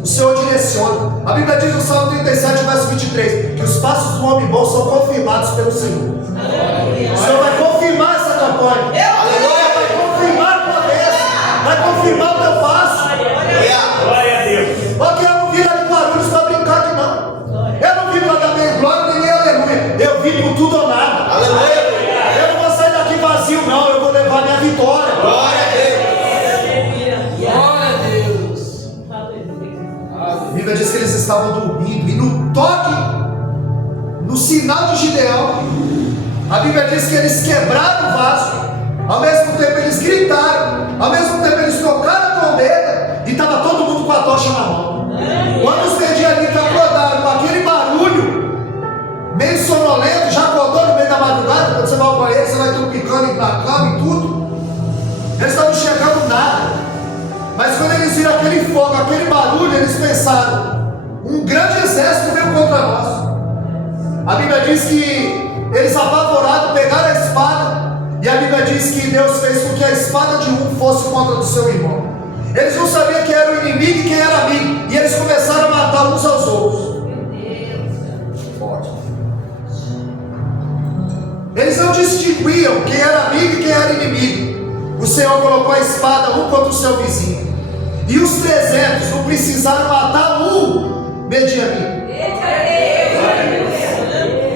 O Senhor direciona. A Bíblia diz no Salmo 37, verso 23, que os passos do homem bom são confirmados pelo Senhor. O Senhor vai confirmar essa campanha. Vai confirmar a tua bênção. Vai confirmar o teu passo. Glória a Deus. Porque eu não vim lá de Guarulhos para brincar aqui não. Eu não vim para dar nem glória nem aleluia. Eu vim por tudo ou nada. Eu não vou sair daqui vazio não. Eu vou levar minha vitória. A Bíblia diz que eles estavam dormindo. E no toque, no sinal de Gideão, a Bíblia diz que eles quebraram o vaso. Ao mesmo tempo eles gritaram. Ao mesmo tempo eles tocaram a trombeta. E estava todo mundo com a tocha na mão. Quando os medianitas acordaram com aquele barulho meio sonolento, já acordou no meio da madrugada. Quando você vai ao banheiro, você vai tropicando na cama e tudo. Eles estavam enxergando nada. Mas quando eles viram aquele fogo, aquele barulho, eles pensaram: um grande exército veio contra nós. A Bíblia diz que eles, apavorados, pegaram a espada. E a Bíblia diz que Deus fez com que a espada de um fosse contra do seu irmão. Eles não sabiam quem era o inimigo e quem era amigo. E eles começaram a matar uns aos outros. Eles não distinguiam quem era amigo e quem era inimigo. O Senhor colocou a espada um contra o seu vizinho. E os 300 não precisaram matar um medianito.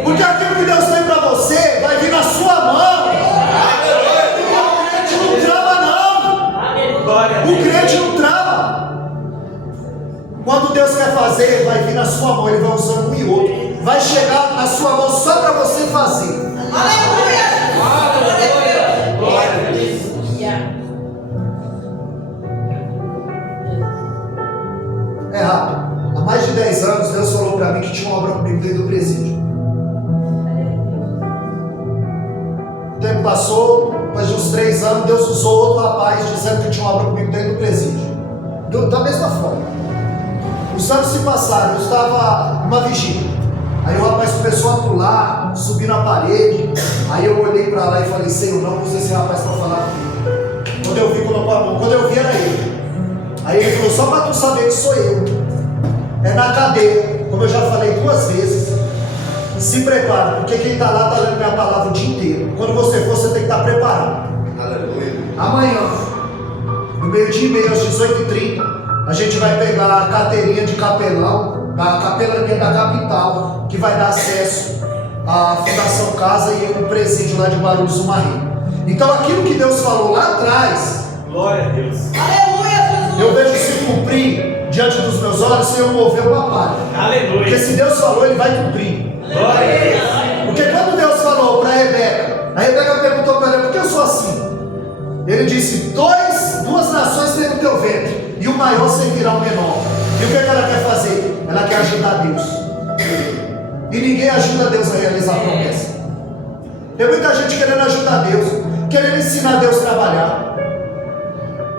Porque aquilo que Deus tem para você vai vir na sua mão. O crente não trava não. O crente não trava. Quando Deus quer fazer, vai vir na sua mão. Ele vai usando um e outro. Vai chegar na sua mão só para você fazer. É rápido. Há mais de 10 anos Deus falou para mim que tinha uma obra comigo dentro do presídio. O tempo passou, depois de uns 3 anos Deus usou outro rapaz dizendo que tinha uma obra comigo dentro do presídio. Da mesma forma. Os anos se passaram, eu estava numa vigília. Aí o rapaz começou a pular, subir na parede. Aí eu olhei para lá e falei: Senhor, não usa esse rapaz para falar comigo. Quando eu vi, colocou a mão. Quando eu vi, era ele. Aí ele falou: só para tu saber que sou eu. É na cadeia, como eu já falei 2 vezes. Se prepara, porque quem está lá está lendo minha palavra o dia inteiro. Quando você for, você tem que estar preparado. Aleluia. Amanhã, no meio-dia e meio, às 18h30, a gente vai pegar a carteirinha de capelão, da capelania da capital, que vai dar acesso à Fundação Casa e um presídio lá de Guarulhos do Marri. Então aquilo que Deus falou lá atrás, Glória a Deus. eu vejo se cumprir diante dos meus olhos sem eu mover uma palha. Aleluia. Porque se Deus falou, Ele vai cumprir. Glória a Deus. Porque quando Deus falou para Rebeca, a Rebeca perguntou para ele: por que eu sou assim? Ele disse: 2 nações têm no teu ventre, e o maior servirá ao menor. E o que ela quer fazer? Ela quer ajudar Deus. E ninguém ajuda Deus a realizar a promessa. Tem muita gente querendo ajudar Deus, querendo ensinar Deus a trabalhar.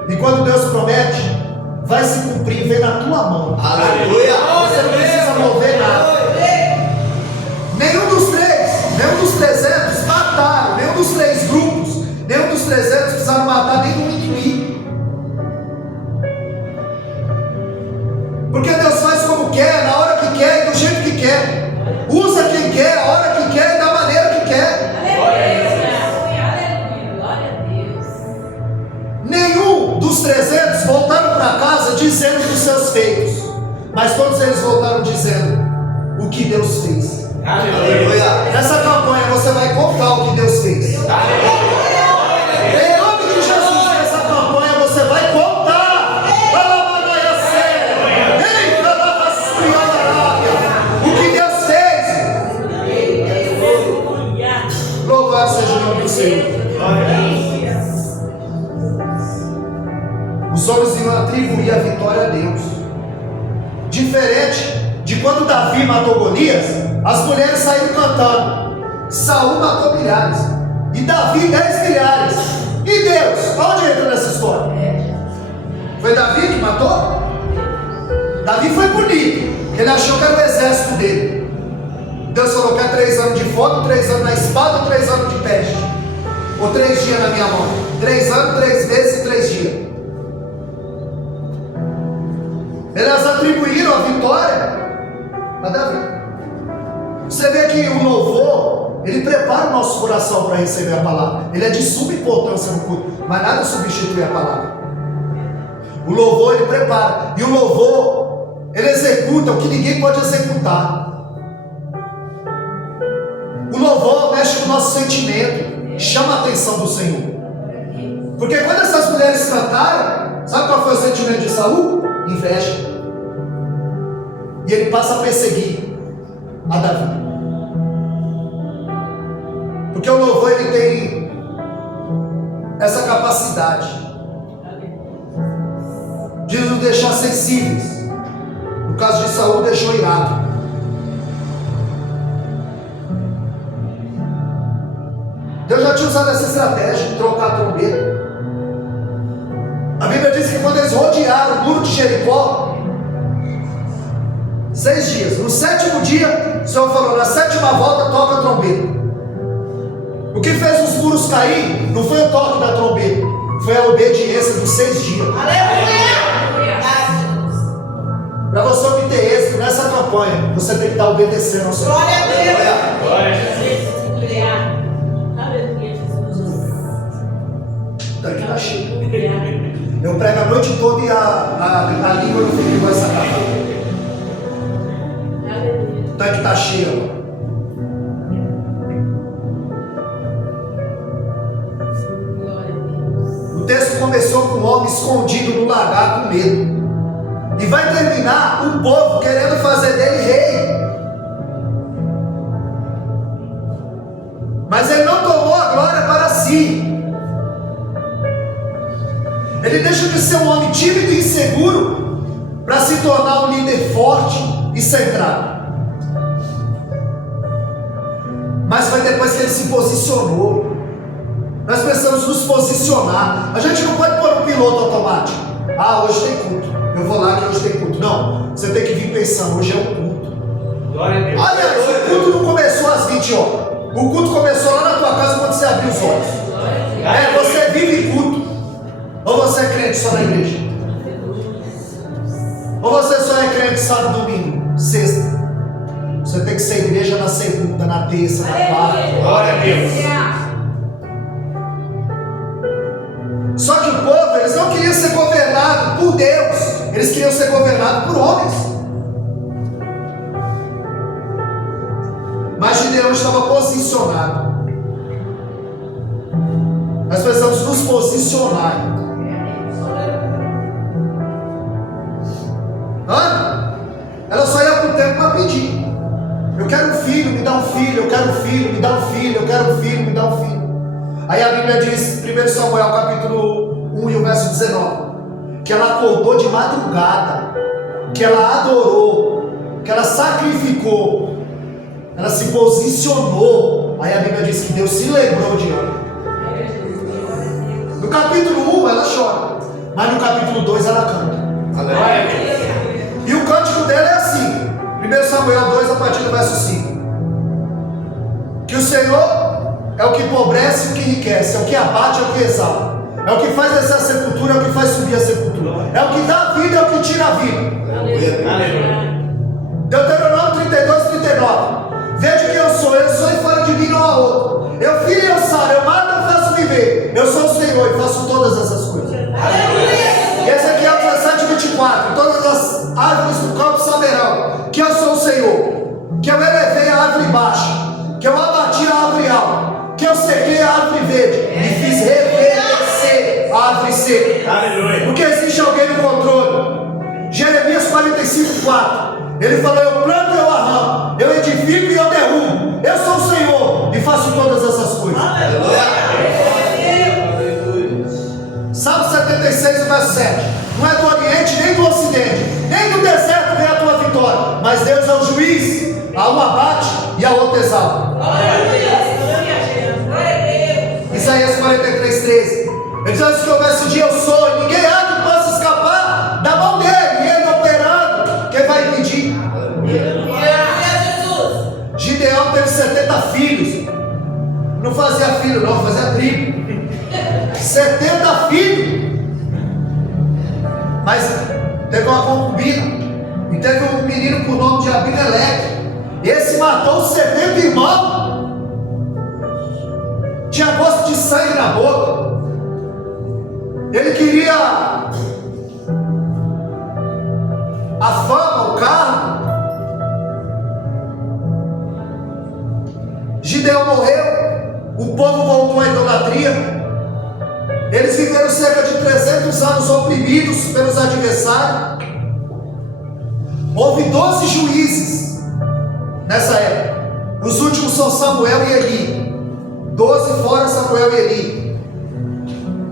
E quando Deus promete, vai se cumprir, vem na tua mão. Aleluia. Você não precisa mover nada. Nenhum dos 300 mataram, nenhum dos 3 grupos, nenhum dos 300 precisaram matar nenhum inimigo. Porque Deus faz como quer, na hora que quer e do jeito que quer. Usa quem quer, a hora que quer e da maneira que quer. Nenhum dos 300 voltaram para casa dizendo dos seus feitos, mas todos eles voltaram dizendo o que Deus fez. Aleluia. Nessa campanha você vai contar o que Deus fez. Em nome de Jesus, nessa campanha você vai contar o que Deus fez. homens iam atribuir a vitória a Deus. Diferente de quando Davi matou Golias, as mulheres saíram cantando. Saul matou milhares e Davi 10 milhares. E Deus, onde entra nessa história? Foi Davi que matou? Davi foi punido. Ele achou que era o exército dele. Deus falou que é 3 anos de fome, 3 anos na espada, 3 anos de peste. Ou 3 dias na minha mão. 3 anos, 3 vezes e 3 dias. Elas atribuíram a vitória a Davi. Você vê que o louvor, ele prepara o nosso coração para receber a palavra. Ele é de suma importância no culto, mas nada substitui a palavra. O louvor, ele prepara. E o louvor, ele executa o que ninguém pode executar. O louvor mexe com o nosso sentimento, chama a atenção do Senhor. Porque quando essas mulheres cantaram, sabe qual foi o sentimento de Saul? Inveja. E ele passa a perseguir a Davi. Porque o louvor, ele tem essa capacidade de nos deixar sensíveis. No caso de Saul, deixou irado. Deus já tinha usado essa estratégia de trocar a trombeta. A Bíblia diz que quando eles rodearam o muro de Jericó, 6 dias, no 7º dia, o Senhor falou: na 7ª volta toca a trombeta. O que fez os muros cair não foi o toque da trombeta, foi a obediência dos 6 dias. Aleluia! Para você obter êxito nessa campanha, você tem que estar obedecendo ao Senhor. Glória a Deus! Glória a Deus. Aleluia, Jesus. Tá aqui, tá cheio. Eu prego a noite toda e a língua não fica igual essa capa. Aleluia. Tá que tá cheio. Glória a Deus. O texto começou com um homem escondido no lagar com medo. E vai terminar o povo querendo fazer dele rei. Mas ele não tomou a glória para si. Ele deixa de ser um homem tímido e inseguro para se tornar um líder forte e centrado. Mas foi depois que ele se posicionou. Nós precisamos nos posicionar. A gente não pode pôr um piloto automático. Ah, hoje tem culto, eu vou lá que hoje tem culto. Não, você tem que vir pensando, hoje é um culto. Glória a Deus. Aliás, o culto não começou às 20 horas. O culto começou lá na tua casa quando você abriu os olhos. Você vive culto. Ou você é crente só na igreja? Ou você só é crente sábado, domingo, sexta? Você tem que ser igreja na segunda, na terça, na quarta. Glória a Deus. Só que o povo, eles não queriam ser governados por Deus. Eles queriam ser governados por homens. Mas Gideão estava posicionado. Nós precisamos nos posicionar. Ela só ia para o templo para pedir. Eu quero um filho, me dá um filho. Eu quero um filho, me dá um filho. Eu quero um filho, me dá um filho. Aí a Bíblia diz, 1 Samuel capítulo 1 e o verso 19, que ela acordou de madrugada, que ela adorou, que ela sacrificou, ela se posicionou. Aí a Bíblia diz que Deus se lembrou de ela. No capítulo 1 ela chora, mas no capítulo 2 ela canta. Aleluia. E o cântico dela é assim, 1 Samuel 2 a partir do verso 5, que o Senhor é o que empobrece e o que enriquece, é o que abate e é o que exalta, é o que faz descer a sepultura, é o que faz subir a sepultura, é o que dá a vida, é o que tira a vida. Aleluia. Deuteronômio 32, 39. Veja quem eu sou e fora de mim não há outro. Eu filho e eu saro, eu mato e eu faço viver. Eu sou o Senhor e faço todas essas coisas. E esse aqui é o 17, 24. Todas as árvores do campo saberão que eu sou o Senhor, que eu elevei a árvore baixa, que eu abati a árvore alta, que eu sequei a árvore verde e fiz reverdecer a árvore seca. Aleluia. Porque existe alguém no controle. Jeremias 45, 4. Ele falou: eu planto e eu arranco, eu edifico e eu derrubo. Eu sou o Senhor e faço todas essas coisas. Aleluia. Salmo 78. 56, o verso 7. Não é do Oriente, nem do Ocidente, nem do deserto vem a tua vitória. Mas Deus é o juiz. A um abate e a outro exalta. Isaías 43, 13. Ele diz antes que houvesse dia eu sou, e ninguém há que possa escapar da mão dele. E ele operando, quem vai impedir? Gideão teve 70 filhos. Não fazia filho não, fazia tribo. 70 filhos. Mas teve uma concubina. E teve um menino por nome de Abimeleque. Esse matou os 70 irmãos. Tinha gosto de sangue na boca. Ele queria a fama, o carro. Gideão morreu. O povo voltou à idolatria. Eles viveram cerca de 300 anos oprimidos pelos adversários. Houve 12 juízes nessa época. Os últimos são Samuel e Eli. 12 fora Samuel e Eli.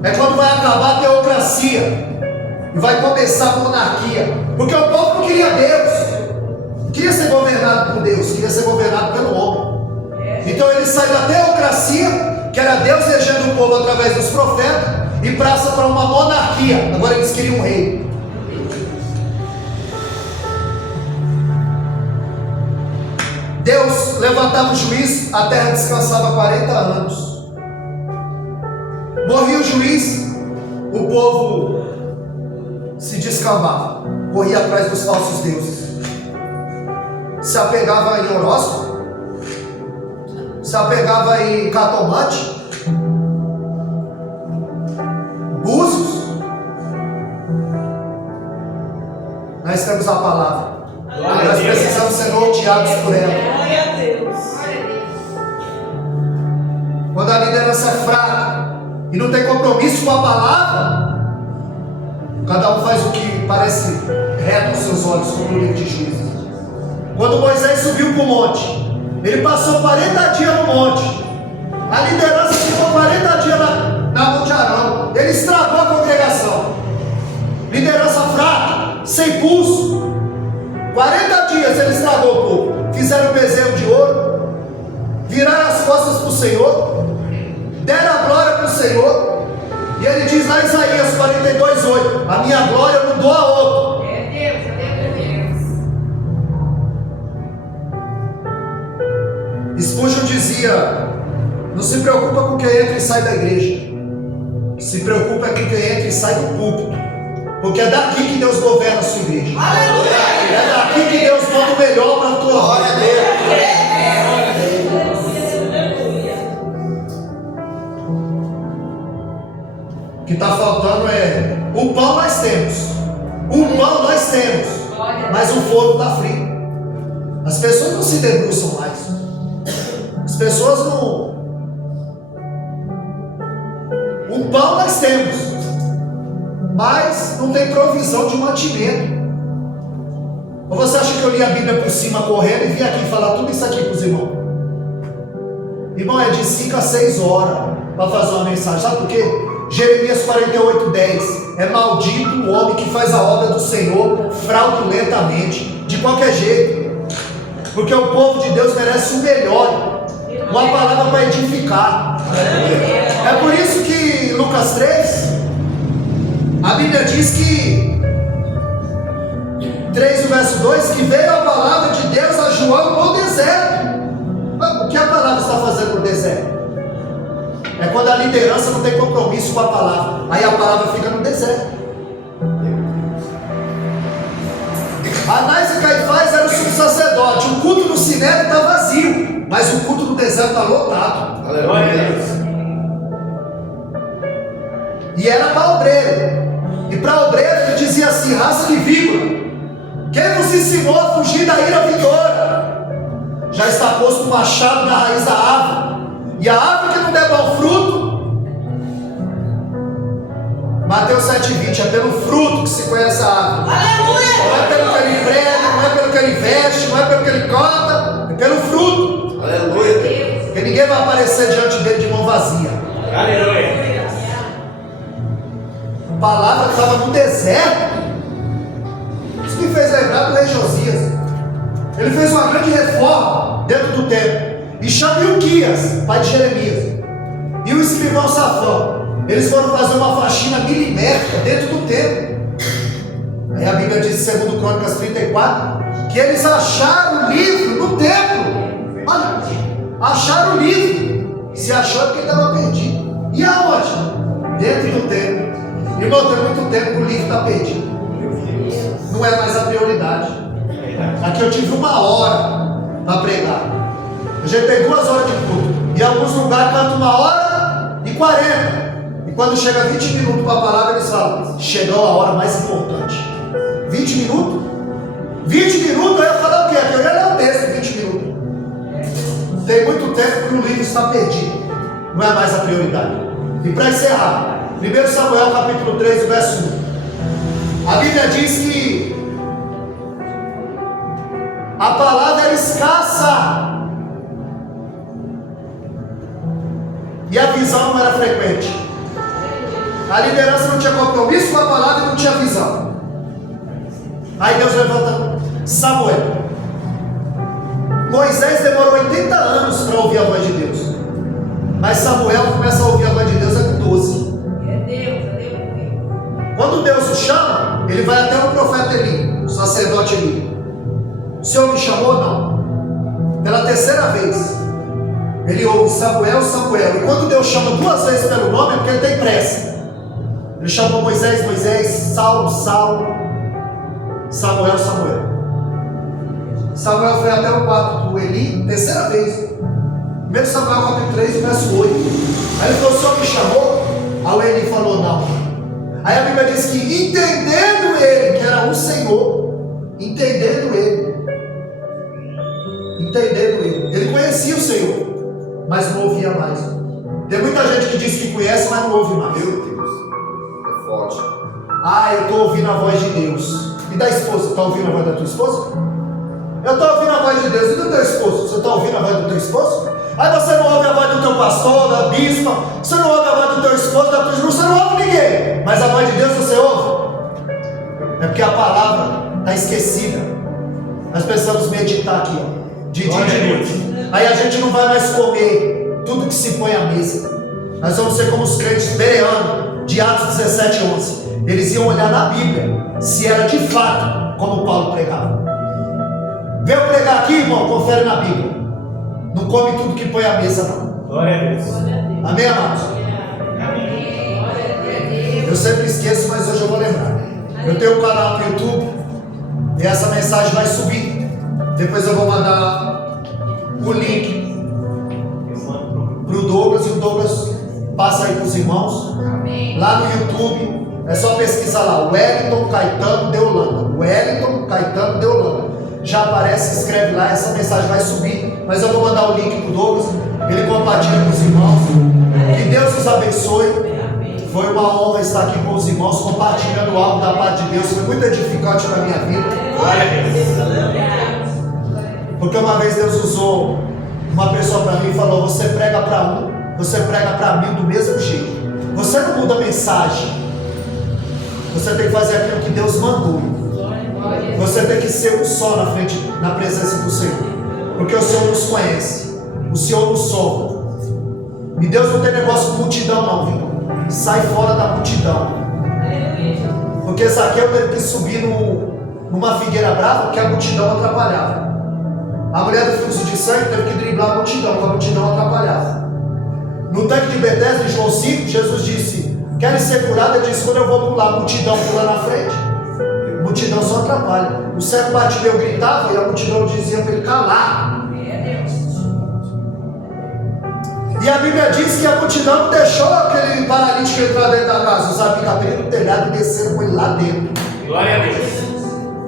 É quando vai acabar a teocracia e vai começar a monarquia. Porque o povo não queria Deus. Não queria ser governado por Deus, queria ser governado pelo homem. Então ele sai da teocracia, que era Deus regendo o povo através dos profetas, e passa para uma monarquia. Agora eles queriam um rei. Deus levantava o juiz, a terra descansava 40 anos. Morria o juiz, o povo se descambava, corria atrás dos falsos deuses, se apegava em horóscopo, se apegava em cartomante, búzios. Nós temos a palavra. Nós precisamos ser norteados por ela. Quando a liderança é fraca e não tem compromisso com a palavra, cada um faz o que parece reto aos seus olhos, como no livro de Juízes. Quando Moisés subiu para o monte, ele passou 40 dias no monte. A liderança ficou 40 dias na mão de Arão. Ele estragou a congregação. Liderança fraca, sem pulso. 40 dias ele estragou o povo. Fizeram um bezerro de ouro, viraram as costas para o Senhor, deram a glória para o Senhor. E ele diz lá em Isaías 42:8: a minha glória eu não dou a outro. Spurgeon dizia: não se preocupa com quem entra e sai da igreja, se preocupa com quem entra e sai do púlpito, porque é daqui que Deus governa a sua igreja. É daqui que Deus manda o melhor para a tua glória a Deus. O que está faltando é o pão nós temos, mas o fogo está frio. As pessoas não se debruçam mais. As pessoas não. O pão nós temos, mas não tem provisão de mantimento. Ou você acha que eu li a Bíblia por cima correndo e vim aqui falar tudo isso aqui para os irmãos? Irmão, é de 5 a 6 horas para fazer uma mensagem. Sabe por quê? Jeremias 48:10: é maldito o homem que faz a obra do Senhor fraudulentamente, de qualquer jeito, porque o povo de Deus merece o melhor, uma palavra para edificar. É por isso que Lucas 3, a Bíblia diz que 3 no verso 2, que veio a palavra de Deus a João no deserto. O que a palavra está fazendo no deserto? É quando a liderança não tem compromisso com a palavra, aí a palavra fica no deserto. Anás e Caifás eram o sumo sacerdote. O culto no Sinédrio está vazio, mas o culto no deserto está lotado. Aleluia. E era para obreiro. E para obreiro ele dizia assim: raça de víbora, quem vos ensinou a fugir da ira vindoura? Já está posto o machado na raiz da árvore, e a árvore que não der bom fruto. Mateus 7:20: é pelo fruto que se conhece a árvore. Aleluia! Não é pelo que ele prega, não é pelo que ele veste, não é pelo que ele canta, é pelo fruto. Aleluia. Porque ninguém vai aparecer diante dele de mão vazia. Aleluia. palavra que estava no deserto. Isso me fez lembrar do rei Josias. Ele fez uma grande reforma dentro do templo e chama Ilquias, pai de Jeremias, e o escrivão Safão. Eles foram fazer uma faxina milimétrica dentro do templo. Aí a Bíblia diz, segundo Crônicas 34, que eles acharam o livro no templo. Olha, acharam o livro. Se achou porque ele estava perdido. E aonde? Dentro do templo. Irmão, tem muito tempo que o livro está perdido. Não é mais a prioridade. Aqui eu tive 1 hora para pregar. A gente tem 2 horas de culto. Em alguns lugares canta 1h40. E quando chega 20 minutos para a palavra, eles falam: chegou a hora mais importante. 20 minutos? 20 minutos, eu ia falar o quê? Eu ia ler o texto 20 minutos. Tem muito tempo que o livro está perdido. Não é mais a prioridade. E para encerrar, 1 Samuel capítulo 3, verso 1. A Bíblia diz que a palavra era escassa e a visão não era frequente. A liderança não tinha compromisso com a palavra e não tinha visão. Aí Deus levanta Samuel. Moisés demorou 80 anos para ouvir a voz de Deus, mas Samuel começa a ouvir a voz de Deus com 12. É Deus. Quando Deus o chama, ele vai até o profeta Eli, o sacerdote Eli. O Senhor me chamou? Não. Pela 3ª vez, ele ouve Samuel, Samuel. E quando Deus chama 2 vezes pelo nome, é porque ele tem pressa. Ele chamou Moisés, Moisés, Saulo, Saulo, Samuel, Samuel. Samuel foi até o quarto do Eli, 3ª vez. 1 Samuel capítulo 3, verso 8. Aí ele falou: o Senhor me chamou? Aí o Eli falou: não. Aí a Bíblia diz que entendendo ele que era um Senhor, entendendo ele, ele conhecia o Senhor, mas não ouvia mais. Tem muita gente que diz que conhece, mas não ouve mais. Meu Deus, é forte. Ah, eu estou ouvindo a voz de Deus. E da esposa, está ouvindo a voz da tua esposa? Eu estou ouvindo a voz de Deus. E do teu esposo? Você está ouvindo a voz do teu esposo? Aí você não ouve a voz do teu pastor, da bispa, você não ouve a voz do teu esposo, da tua esposa, você não ouve ninguém. Mas a voz de Deus você ouve? É porque a palavra está esquecida. Nós precisamos meditar aqui, ó, de dia e de noite. Aí a gente não vai mais comer tudo que se põe à mesa. Nós vamos ser como os crentes bereanos de Atos 17:11. Eles iam olhar na Bíblia se era de fato como Paulo pregava. Veio pregar aqui, irmão, confere na Bíblia. Não come tudo que põe à mesa, não. Glória a Deus. Amém, amados? Eu sempre esqueço, mas hoje eu vou lembrar. Eu tenho um canal no YouTube e essa mensagem vai subir. Depois eu vou mandar o link para o Douglas, e o Douglas passa aí para os irmãos. Lá no YouTube, é só pesquisar lá, Wellington Caetano de Holanda. Wellington Caetano de Holanda. Já aparece, escreve lá, essa mensagem vai subir. Mas eu vou mandar o link para o Douglas, ele compartilha com os irmãos. Que Deus os abençoe. Foi uma honra estar aqui com os irmãos, compartilhando algo da parte de Deus. Foi muito edificante na minha vida. Glória a Deus. Porque uma vez Deus usou uma pessoa para mim e falou: você prega para um, você prega para mim do mesmo jeito. Você não muda a mensagem. Você tem que fazer aquilo que Deus mandou. Você tem que ser um só na frente, na presença do Senhor. Porque o Senhor nos conhece. O Senhor nos solta. E Deus não tem negócio com multidão, não, viu? Sai fora da multidão. Porque Zaqueu teve que subir numa figueira brava, porque a multidão atrapalhava. A mulher do fluxo de sangue teve que driblar a multidão, porque a multidão atrapalhava. No tanque de Betesda, em João 5, Jesus disse: querem ser curados? Ele disse: quando eu vou pular, a multidão pula na frente. A multidão só atrapalha. O cego Bartimeu gritava e a multidão dizia para ele calar. E a Bíblia diz que a multidão não deixou aquele paralítico entrar dentro da casa. Os abrigadeiros no telhado e desceram com ele lá dentro. Glória a Deus.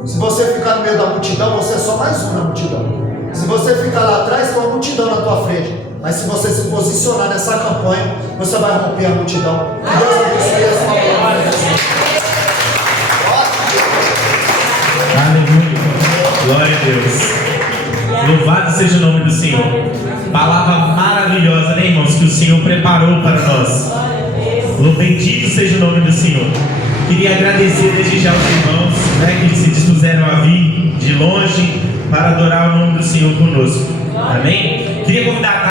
Se você ficar no meio da multidão, você é só mais um na multidão. Se você ficar lá atrás, tem uma multidão na tua frente. Mas se você se posicionar nessa campanha, você vai romper a multidão. Que Deus abençoe a sua palavra. Aleluia. Glória a Deus. Louvado seja o nome do Senhor. Palavra maravilhosa, né, irmãos? Que o Senhor preparou para nós. Bendito seja o nome do Senhor. Queria agradecer desde já aos irmãos, né, que se dispuseram a vir de longe para adorar o nome do Senhor conosco. Amém? Queria convidar